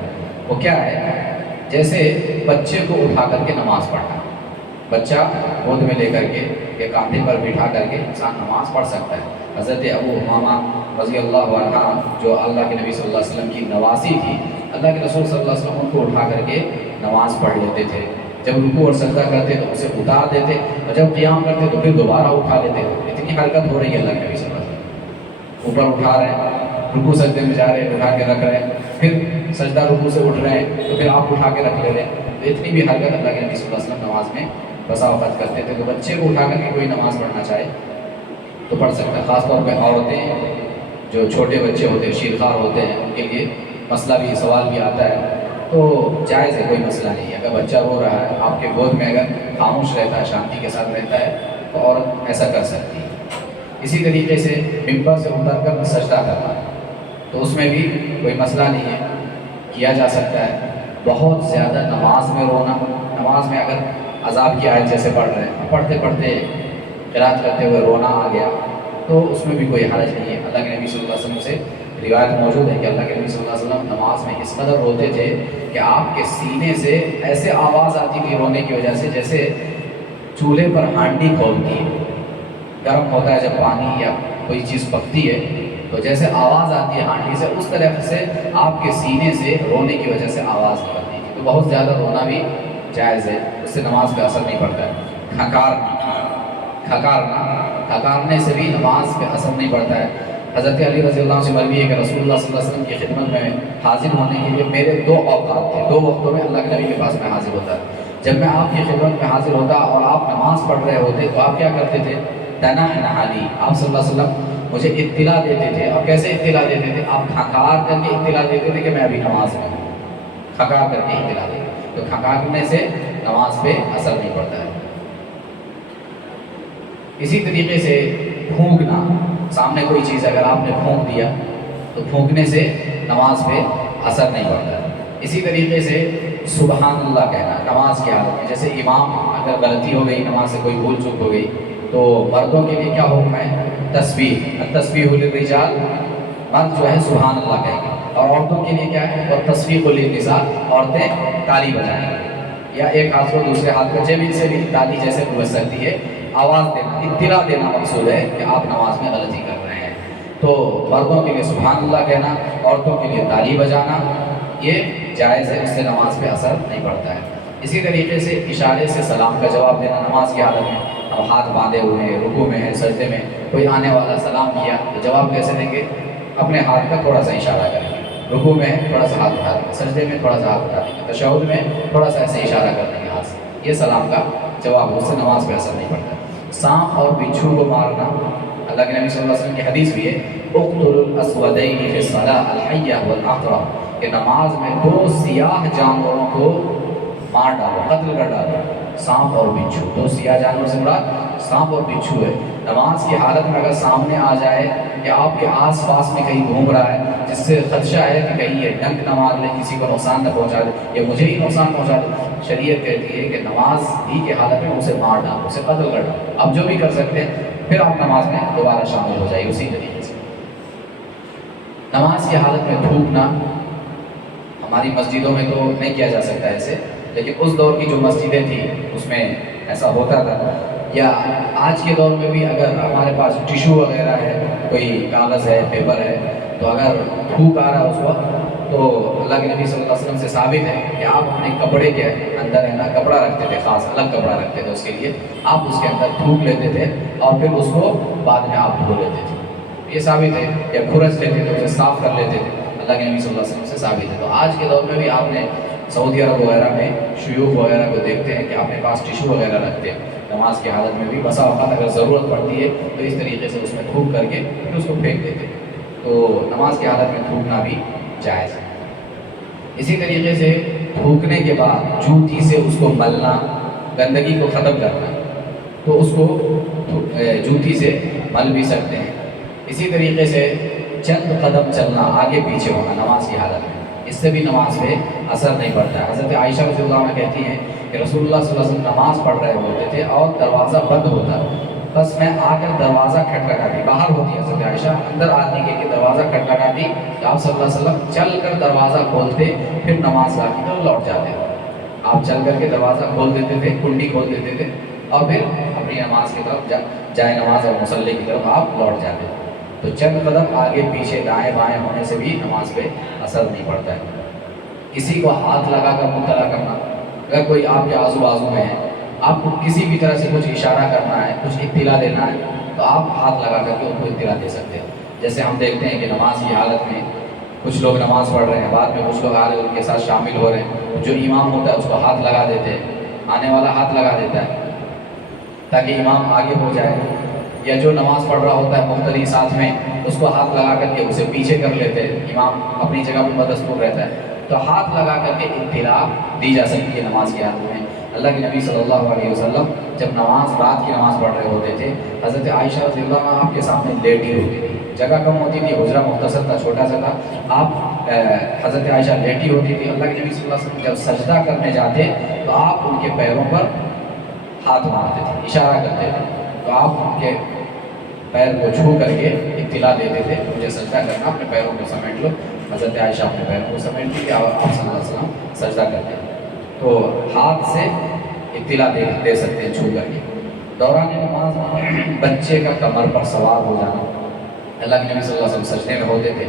وہ کیا ہے؟ جیسے بچے کو اٹھا کر کے نماز پڑھنا، بچہ گود میں لے کر کے یا کاندھے پر بٹھا کر کے انسان نماز پڑھ سکتا ہے۔ حضرت ابو امامہ رضی اللہ عنہ جو اللہ کے نبی صلی اللہ علیہ وسلم کی نواسی تھی، اللہ کے رسول صلی اللہ علیہ وسلم ان کو اٹھا کر کے نماز پڑھ لیتے تھے۔ جب رکوع اور سجدہ کرتے تو اسے اتار دیتے، اور جب قیام کرتے تو پھر دوبارہ اٹھا لیتے۔ اتنی حرکت ہو رہی ہے اللہ کے نبی صلی اللہ علیہ وسلم، اوپر اٹھا رہے ہیں، رکوع سجدے میں جا رہے ہیں، اٹھا کے رکھ رہے ہیں، پھر سجدہ رکوع سے اٹھ رہے ہیں تو پھر آپ اٹھا کے رکھ لے رہے ہیں۔ تو اتنی بھی حرکت اللہ کے نبی صلی اللہ علیہ وسلم نماز میں بسا اوقات کرتے تھے۔ تو بچے کو اٹھا کر کے کوئی نماز پڑھنا چاہے تو پڑھ سکتا ہے، خاص طور پہ عورتیں جو چھوٹے بچے ہوتے ہیں، شیرخوار ہوتے ہیں، ان کے لیے مسئلہ بھی، سوال بھی آتا ہے تو جائز ہے، کوئی مسئلہ نہیں ہے۔ اگر بچہ رو رہا ہے آپ کے گود میں، اگر خاموش رہتا ہے، شانتی کے ساتھ رہتا ہے تو عورت ایسا کر سکتی ہے۔ اسی طریقے سے ممبر سے اتر کر سجدہ کرنا تو اس میں بھی کوئی مسئلہ نہیں ہے، کیا جا سکتا ہے۔ بہت زیادہ نماز میں رونا، نماز میں اگر عذاب کی آیت جیسے پڑھ رہے ہیں، پڑھتے پڑھتے قرات کرتے ہوئے رونا آ گیا تو اس میں بھی کوئی حرج نہیں ہے۔ اللہ کے نبی صلی اللہ علیہ وسلم سے روایت موجود ہے کہ اللہ کے نبی صلی اللہ علیہ وسلم نماز میں اس قدر روتے تھے کہ آپ کے سینے سے ایسے آواز آتی تھی رونے کی وجہ سے جیسے چولہے پر ہانڈی کھولتی ہے، گرم ہوتا ہے جب پانی یا کوئی چیز پکتی ہے تو جیسے آواز آتی ہے ہانڈی سے، اس طرح سے آپ کے سینے سے رونے کی وجہ سے آواز نکلتی تھی۔ تو بہت زیادہ رونا بھی جائز ہے، اس سے نماز پہ اثر نہیں پڑتا ہے۔ کھکارنے سے بھی نماز پہ اثر نہیں پڑتا ہے۔ حضرت علی رضی اللہ عنہ سے مروی ہے کہ رسول اللہ صلی اللہ علیہ وسلم کی خدمت میں حاضر ہونے کے لیے میرے 2 اوقات تھے، 2 وقتوں میں اللہ کے نبی کے پاس میں حاضر ہوتا۔ جب میں آپ کی خدمت میں حاضر ہوتا اور آپ نماز پڑھ رہے ہوتے تو آپ کیا کرتے تھے؟ تنحنحلی، آپ صلی اللہ علیہ وسلم مجھے اطلاع دیتے تھے۔ اور کیسے اطلاع دیتے تھے؟ آپ کھکار کر کے اطلاع دیتے تھے کہ میں ابھی نماز میں ہوں، کھکار کر کے اطلاع دیتے۔ تو کھکارنے سے نماز پہ اثر نہیں پڑتا ہے۔ اسی طریقے سے پھونکنا، سامنے کوئی چیز اگر آپ نے پھونک دیا تو پھونکنے سے نماز پہ اثر نہیں پڑتا ہے۔ اسی طریقے سے سبحان اللہ کہنا نماز کی حالت میں، جیسے امام اگر غلطی ہو گئی، نماز سے کوئی بھول چوک ہو گئی تو مردوں کے لیے کیا حکم ہے؟ تسبیح، التسبیح للرجال، مرد جو ہے سبحان اللہ کہیں گے، اور عورتوں کے لیے کیا ہے؟ والتصفیق للنساء، عورتیں تالی بجائیں گی، یا ایک ہاتھ کو دوسرے ہاتھ کو جیب سے بھی تالی جیسے بج سکتی ہے، آواز دینا، اطلاع دینا مقصود ہے کہ آپ نماز میں غلطی کر رہے ہیں۔ تو مردوں کے لیے سبحان اللہ کہنا، عورتوں کے لیے تالی بجانا، یہ جائز ہے، اس سے نماز پہ اثر نہیں پڑتا ہے۔ اسی طریقے سے اشارے سے سلام کا جواب دینا نماز کی حالت میں، اب ہاتھ باندھے ہوئے ہیں، رکوع میں ہے، سجدے میں، کوئی آنے والا سلام کیا تو جواب کیسے دیں گے؟ اپنے ہاتھ کا تھوڑا سا اشارہ کریں گے، رکوع میں تھوڑا سا ہاتھ اٹھا دیں گے، سجدے میں تھوڑا سا ہاتھ اٹھا دیں گے، تشہد میں تھوڑا سا ایسے اشارہ کر دیں گے ہاتھ سے، یہ سلام کا جواب ہے، اس سے نماز پہ اثر نہیں پڑتا۔ سانپ اور بچھو کو مارنا، اللہ کے نبی صلی اللہ علیہ وسلم کی حدیث بھی ہے، اقتلوا الاسودین فی الصلاۃ الحی والاقرب، کہ نماز میں 2 سیاہ جانوروں کو مار ڈالو، قتل کر ڈالو، سانپ اور بچھو۔ 2 سیاہ جانور سے مراد سانپ اور بچھو ہے۔ نماز کی حالت میں اگر سامنے آ جائے یا آپ کے آس پاس میں کہیں گھوم رہا ہے جس سے خدشہ ہے کہ کہیں یہ ڈنک نہ مار لے، کسی کو نقصان نہ پہنچا دے یا مجھے ہی نقصان پہنچا دے، شریعت کہتی ہے کہ نماز ہی کی حالت میں اسے مار ڈالو، اسے قتل کر ڈالو۔ آپ جو بھی کر سکتے ہیں، پھر آپ نماز میں دوبارہ شامل ہو جائیے اسی طریقے سے۔ نماز کی حالت میں تھوکنا ہماری مسجدوں میں تو نہیں کیا جا سکتا ایسے، لیکن اس دور کی جو مسجدیں تھیں اس میں ایسا ہوتا تھا، یا آج کے دور میں بھی اگر ہمارے پاس ٹیشو وغیرہ ہے، کوئی کاغذ ہے، پیپر ہے، تو اگر تھوک آ رہا ہے اس وقت تو اللہ کے نبی صلی اللہ علیہ وسلم سے ثابت ہے کہ آپ اپنے کپڑے کے اندر ہے نا کپڑا رکھتے تھے، خاص الگ کپڑا رکھتے تھے اس کے لیے، آپ اس کے اندر تھوک لیتے تھے اور پھر اس کو بعد میں آپ دھو لیتے تھے، یہ ثابت ہے، یا کھرچ لیتے تھے اسے صاف کر لیتے تھے، اللہ کے نبی صلی اللہ علیہ وسلم سے ثابت ہے۔ تو آج کے دور میں بھی آپ نے سعودی عرب وغیرہ میں شیوخ وغیرہ کو دیکھتے ہیں کہ اپنے پاس ٹیشو وغیرہ رکھتے ہیں، نماز کی حالت میں بھی بسا اوقات اگر ضرورت پڑتی ہے تو اس طریقے سے اس میں تھوک کر کے پھر اس کو پھینک دیتے ہیں، تو نماز کی حالت میں تھوکنا بھی جائز ہے۔ اسی طریقے سے تھوکنے کے بعد جوتی سے اس کو ملنا، گندگی کو ختم کرنا، تو اس کو جوتی سے مل بھی سکتے ہیں۔ اسی طریقے سے چند قدم چلنا، آگے پیچھے ہونا نماز کی حالت میں، اس سے بھی نماز پہ اثر نہیں پڑتا ہے۔ حضرت عائشہ رضی اللہ عنہ کہتی ہیں کہ رسول اللہ صلی اللہ علیہ وسلم نماز پڑھ رہے ہوتے تھے اور دروازہ بند ہوتا، بس میں آ کر دروازہ کھٹکھٹاتی، باہر ہوتی حضرت عائشہ، اندر آتی کہ دروازہ کھٹکھٹاتی، آپ صلی اللہ علیہ وسلم چل کر دروازہ کھولتے، پھر نماز لا کے لوٹ جاتے۔ آپ چل کر کے دروازہ کھول دیتے تھے، کنڈی کھول دیتے تھے، اور پھر اپنی نماز کی طرف جائے نماز اور مصلی کی طرف آپ لوٹ جاتے تھے۔ تو چند قدم آگے پیچھے دائیں بائیں ہونے سے بھی نماز پہ اثر نہیں پڑتا ہے۔ کسی کو ہاتھ لگا کر مبتلا کرنا، اگر کوئی آپ کے آزو بازو میں ہے، آپ کو کسی بھی طرح سے کچھ اشارہ کرنا ہے، کچھ اطلاع دینا ہے، تو آپ ہاتھ لگا کر کے ان کو اطلاع دے سکتے ہیں۔ جیسے ہم دیکھتے ہیں کہ نماز کی حالت میں کچھ لوگ نماز پڑھ رہے ہیں، بعد میں کچھ لوگ آ رہے ہیں ان کے ساتھ شامل ہو رہے ہیں، جو امام ہوتا ہے اس کو ہاتھ لگا دیتے ہیں، آنے والا ہاتھ لگا دیتا ہے تاکہ امام آگے ہو جائے، یا جو نماز پڑھ رہا ہوتا ہے مختلف ساتھ میں اس کو ہاتھ لگا کر کے اسے پیچھے کر لیتے ہیں، امام اپنی جگہ پہ بدستور رہتا ہے۔ تو ہاتھ لگا کر کے اطلاع دی جا سکتی ہے نماز کی حالت میں۔ اللہ کے نبی صلی اللہ علیہ وسلم جب رات کی نماز پڑھ رہے ہوتے تھے، حضرت عائشہ رضی اللہ عنہ آپ کے سامنے لیٹی ہوتی تھی، جگہ کم ہوتی تھی، حجرہ مختصر تھا، چھوٹا سا تھا، آپ حضرت عائشہ لیٹی ہوتی تھی۔ اللہ کے نبی صلی اللہ علیہ وسلم جب سجدہ کرنے جاتے تو آپ ان کے پیروں پر ہاتھ مارتے تھے، اشارہ کرتے تھے، تو آپ ان کے پیر کو چھو کر کے اطلاع دیتے تھے مجھے سجدہ کرنا، اپنے پیروں کو سمیٹ لو۔ حضرت عائشہ اپنے پیروں کو سمیٹتی تھی اور آپ صلی اللہ علیہ وسلم سجدہ کرتے تھے۔ تو ہاتھ سے اطلاع دے سکتے ہیں چھو کر کے۔ دوران نماز بچے کا کمر پر سوار ہو جانا، اللہ کے نبی صلی اللہ علیہ وسلم سجدے میں ہوتے تھے،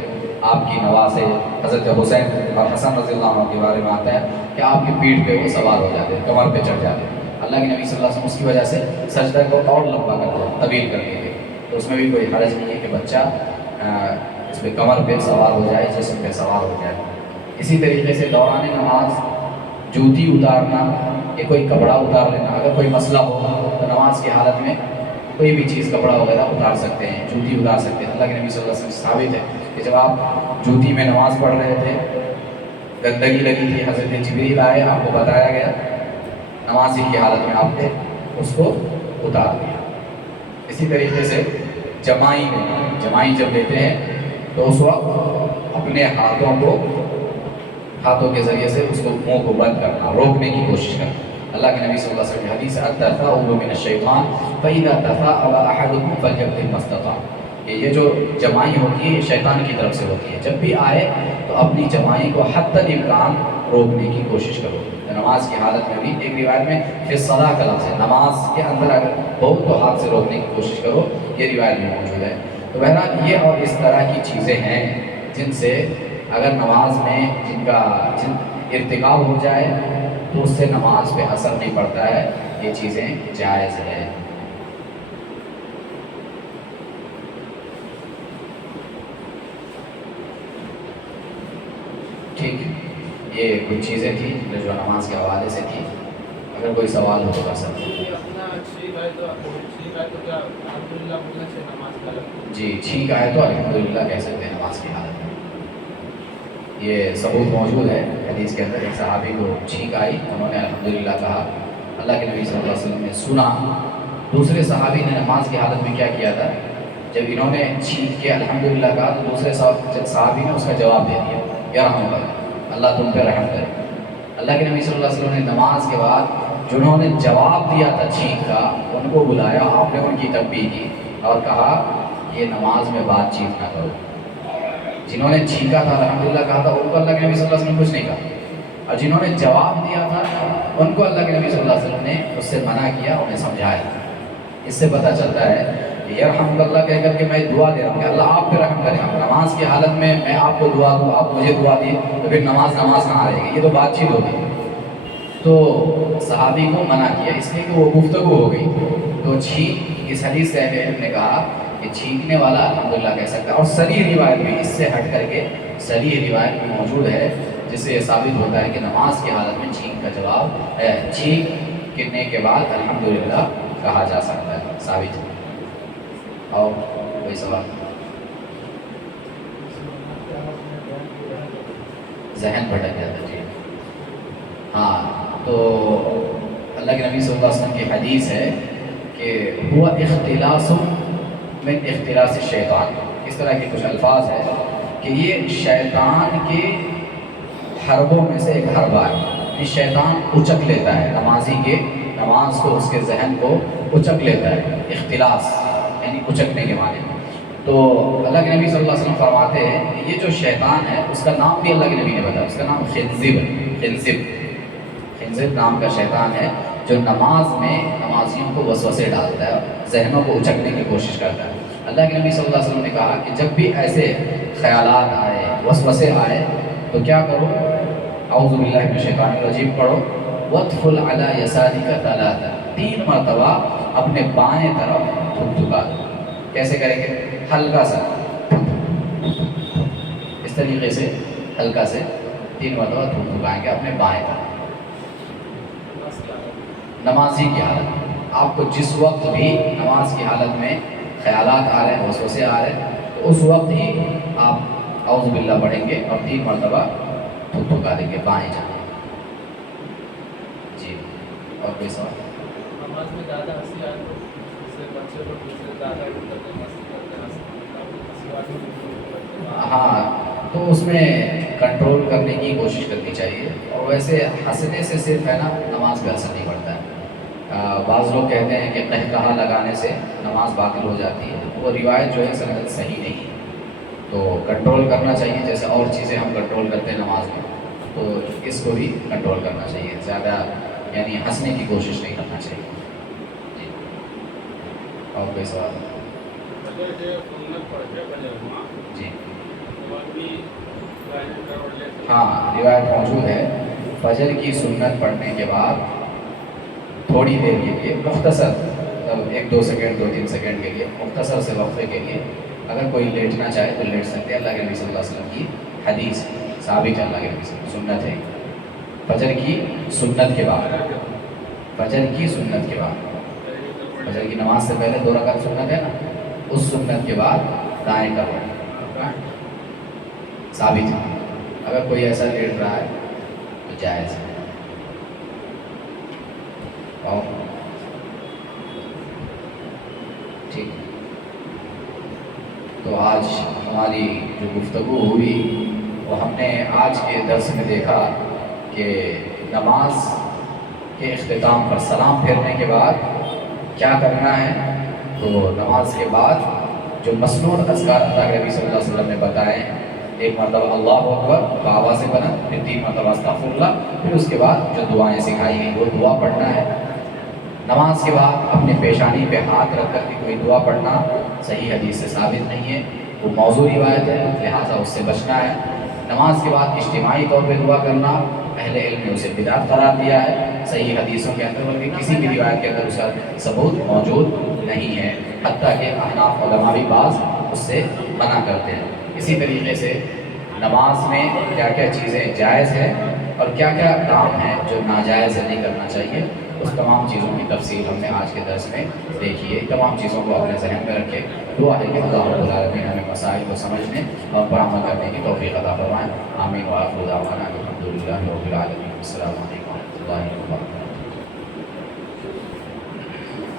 آپ کی نوازے حضرت حسین اور حسن رضی اللہ عنہ کے بارے میں آتا ہے کہ آپ کی پیٹھ پہ وہ سوار ہو جاتے، کمر پہ چڑھ جاتے۔ اللہ کے نبی صلی اللہ علیہ وسلم اس کی وجہ سے سجدہ کو اور لمبا کرتے، طویل کر دیتے، تو اس میں بھی کوئی حرج نہیں ہے کہ بچہ اس پہ کمر پہ سوار ہو جائے، جسم پہ سوار ہو جائے۔ اسی طریقے سے دوران نماز جوتی اتارنا یا کوئی کپڑا اتار لینا، اگر کوئی مسئلہ ہو تو نماز کی حالت میں کوئی بھی چیز کپڑا وغیرہ اتار سکتے ہیں، جوتی اتار سکتے ہیں۔ اللہ کے نبی صلی اللہ علیہ وسلم ثابت ہے کہ جب آپ جوتی میں نماز پڑھ رہے تھے، گندگی لگی تھی، حضرت جبریل آئے، آپ کو بتایا گیا، نمازی کی حالت میں آپ نے اس کو اتار دیا۔ اسی طریقے سے جمائی جب لیتے ہیں تو اس وقت اپنے ہاتھوں کے ذریعے سے اس کو منہ کو بند کرنا، روکنے کی کوشش کرنا۔ اللہ کے نبی صلی اللہ علیہ وسلم کی حدیث ہے التثاؤب من الشیطان فإذا تثاءب أحدكم فليكتم ما استطاع، کہ یہ جو جمائی ہوتی ہے یہ شیطان کی طرف سے ہوتی ہے، جب بھی آئے تو اپنی جمائی کو حتی الامکان روکنے کی کوشش کرو۔ نماز کی حالت میں بھی ایک روایت میں فی الصلاۃ کا لفظ ہے، نماز کے اندر اگر ہو تو ہاتھ سے روکنے کی کوشش کرو، یہ روایت میں موجود ہے۔ تو بہرحال یہ اور اس طرح کی چیزیں ہیں جن سے اگر نماز میں جن ارتکاب ہو جائے تو اس سے نماز پہ اثر نہیں پڑتا ہے، یہ چیزیں جائز ہے۔ ٹھیک، یہ کچھ چیزیں تھیں جو نماز کے حوالے سے تھی، اگر کوئی سوال ہو تو کر سکتے ہیں۔ جی چھینک آئے تو الحمدللہ کہہ سکتے ہیں نماز کی حالت میں، یہ ثبوت موجود ہے حدیث کے اندر۔ ایک صحابی کو چھینک آئی، انہوں نے الحمدللہ کہا، اللہ کے نبی صلی اللہ علیہ وسلم نے سنا۔ دوسرے صحابی نے نماز کی حالت میں کیا کیا تھا، جب انہوں نے چھینک کے الحمدللہ کہا تو دوسرے صحابی نے اس کا جواب دے دیا، یرحمک اللہ، اللہ تم پہ رحم کرے۔ اللہ کے نبی صلی اللہ علیہ وسلم نے نماز کے بعد جنہوں نے جواب دیا تھا چھینک کا، ان کو بلایا، آپ نے ان کی تنبیہ کی اور کہا یہ نماز میں بات چیت نہ کرو۔ جنہوں نے چھینکا تھا الحمدللہ کہا تھا ان کو اللہ کے نبی صلی اللہ علیہ وسلم نے کچھ نہیں کہا، اور جنہوں نے جواب دیا تھا ان کو اللہ کے نبی صلی اللہ علیہ وسلم نے اس سے منع کیا، انہیں سمجھایا۔ اس سے پتہ چلتا ہے کہ یرحمک اللہ کہہ کر کے میں دعا دے رہا ہوں کہ اللہ آپ پہ رحم کرے، نماز کی حالت میں آپ کو دعا دوں، آپ مجھے دعا دیں تو پھر نماز کہاں رہے گی، یہ تو بات چیت ہوگی۔ تو صحابی کو منع کیا اس لیے کہ وہ گفتگو ہو گئی۔ تو چھینک، اس حدیث سے اہل علم نے کہا کہ چھینکنے والا الحمدللہ کہہ سکتا ہے، اور صریح روایت بھی اس سے ہٹ کر کے صریح روایت بھی موجود ہے جس سے یہ ثابت ہوتا ہے کہ نماز کی حالت میں چھینک کا جواب چھینک گرنے کے بعد الحمدللہ کہا جا سکتا ہے، ثابت ہے۔ اور کوئی سوال؟ ذہن بھٹک جاتا ہے جی۔ ہاں، تو اللہ کے نبی صلی اللہ علیہ وسلم کی حدیث ہے کہ ہوا اختلاس من اختلاس الشیطان، اس طرح کے کچھ الفاظ ہیں کہ یہ شیطان کے حربوں میں سے ایک حربہ ہے، یعنی شیطان اچک لیتا ہے نمازی کے نماز کو، اس کے ذہن کو اچک لیتا ہے، اختلاس یعنی اچکنے کے معنی میں۔ تو اللہ کے نبی صلی اللہ علیہ وسلم فرماتے ہیں کہ یہ جو شیطان ہے اس کا نام بھی اللہ کے نبی نے بتایا، اس کا نام خنزب ہے، خنزب خنزیر نام کا شیطان ہے جو نماز میں نمازیوں کو وسوسے ڈالتا ہے، ذہنوں کو اچکنے کی کوشش کرتا ہے۔ اللہ کے نبی صلی اللہ علیہ وسلم نے کہا کہ جب بھی ایسے خیالات آئے، وسوسے آئے، تو کیا کرو؟ اعوذ باللہ من الشیطان الرجیم پڑھو، وَادْخُلْ عَلَىٰ يَسَارِكَ ثَلَاثًا، 3 مرتبہ اپنے بائیں طرف تھپتھپا دو۔ کیسے کریں گے؟ ہلکا سا، اس طریقے سے ہلکا سے 3 مرتبہ تھپتھپائیں گے اپنے بائیں طرف۔ نمازی کی حالت، آپ کو جس وقت بھی نماز کی حالت میں خیالات آ رہے ہیں، وسوسے آ رہے ہیں، تو اس وقت ہی آپ اعوذ باللہ پڑھیں گے اور 3 مرتبہ تھپتھپا دیں گے بائیں جانب۔ جی، اور کوئی سوال؟ نماز میں زیادہ ہنسی آئے تو اس سے بچے لوگ دوسرے زیادہ کرتے ہیں، مستی کرتے ہیں، ہاں، تو اس میں کنٹرول کرنے کی کوشش کرنی چاہیے، اور ویسے ہنسنے سے صرف ہے نا نماز پہ اثر نہیں پڑتا ہے۔ بعض لوگ کہتے ہیں کہ قہقہا لگانے سے نماز باطل ہو جاتی ہے، وہ روایت جو ہے سند صحیح نہیں ہے، تو کنٹرول کرنا چاہیے، جیسے اور چیزیں ہم کنٹرول کرتے ہیں نماز میں، تو اس کو بھی کنٹرول کرنا چاہیے، زیادہ یعنی ہنسنے کی کوشش نہیں کرنا چاہیے۔ جی، اور کوئی سوال؟ جی ہاں، روایت موجود ہے، فجر کی سنت پڑھنے کے بعد تھوڑی دیر کے لیے مختصر، 1-2 سیکنڈ 2-3 سیکنڈ کے لیے مختصر سے وقفے کے لیے اگر کوئی لیٹنا چاہے تو لیٹ سکتے ہیں۔ اللہ کے نبی صلی اللہ علیہ وسلم کی حدیث ثابت ہے، اللہ کے نبی صلی اللہ علیہ وسلم سنت ہے فجر کی سنت کے بعد، فجر کی سنت کے بعد، فجر کی نماز سے پہلے 2 رکعت سنت ہے نا، اس سنت کے بعد دائیں کرو، ثابت ہے۔ اگر کوئی ایسا لیٹ رہا ہے تو جائز ہے۔ اور ٹھیک، تو آج ہماری جو گفتگو ہوئی وہ ہم نے آج کے درس میں دیکھا کہ نماز کے اختتام پر سلام پھیرنے کے بعد کیا کرنا ہے۔ تو نماز کے بعد جو مسنون اذکار اللہ کے نبی صلی اللہ علیہ وسلم نے بتائے، 1 مرتبہ اللہ اکبر بآواز بلند، پھر 3 مرتبہ استغفر اللہ، پھر اس کے بعد جو دعائیں سکھائی گئی وہ دعا پڑھنا ہے۔ نماز کے بعد اپنے پیشانی پہ ہاتھ رکھ کر کے کوئی دعا پڑھنا صحیح حدیث سے ثابت نہیں ہے، وہ موضوع روایت ہے، لہٰذا اس سے بچنا ہے۔ نماز کے بعد اجتماعی طور پہ دعا کرنا اہل علم نے اسے بدعت قرار دیا ہے، صحیح حدیثوں کے اندر بلکہ کسی بھی روایت کے اندر اس کا ثبوت موجود نہیں ہے، حتیٰ کہ احناف علماء بھی بعض اس سے منع کرتے ہیں۔ اسی طریقے سے نماز میں کیا کیا چیزیں جائز ہیں اور کیا کیا کام ہیں جو ناجائز ہے، نہیں کرنا چاہیے، اس تمام چیزوں کی تفصیل ہم نے آج کے درس میں دیکھی ہے۔ تمام چیزوں کو اپنے ذہن میں رکھے، دعا ہے کہ اللہ رب العالمین ہمیں مسائل کو سمجھنے اور پر عمل کرنے کی توفیق عطا فرمائیں۔ آمین وآخر دعوانا الحمد للہ رب العالمین۔ السلام علیکم و رحمۃ اللہ وبرکاتہ۔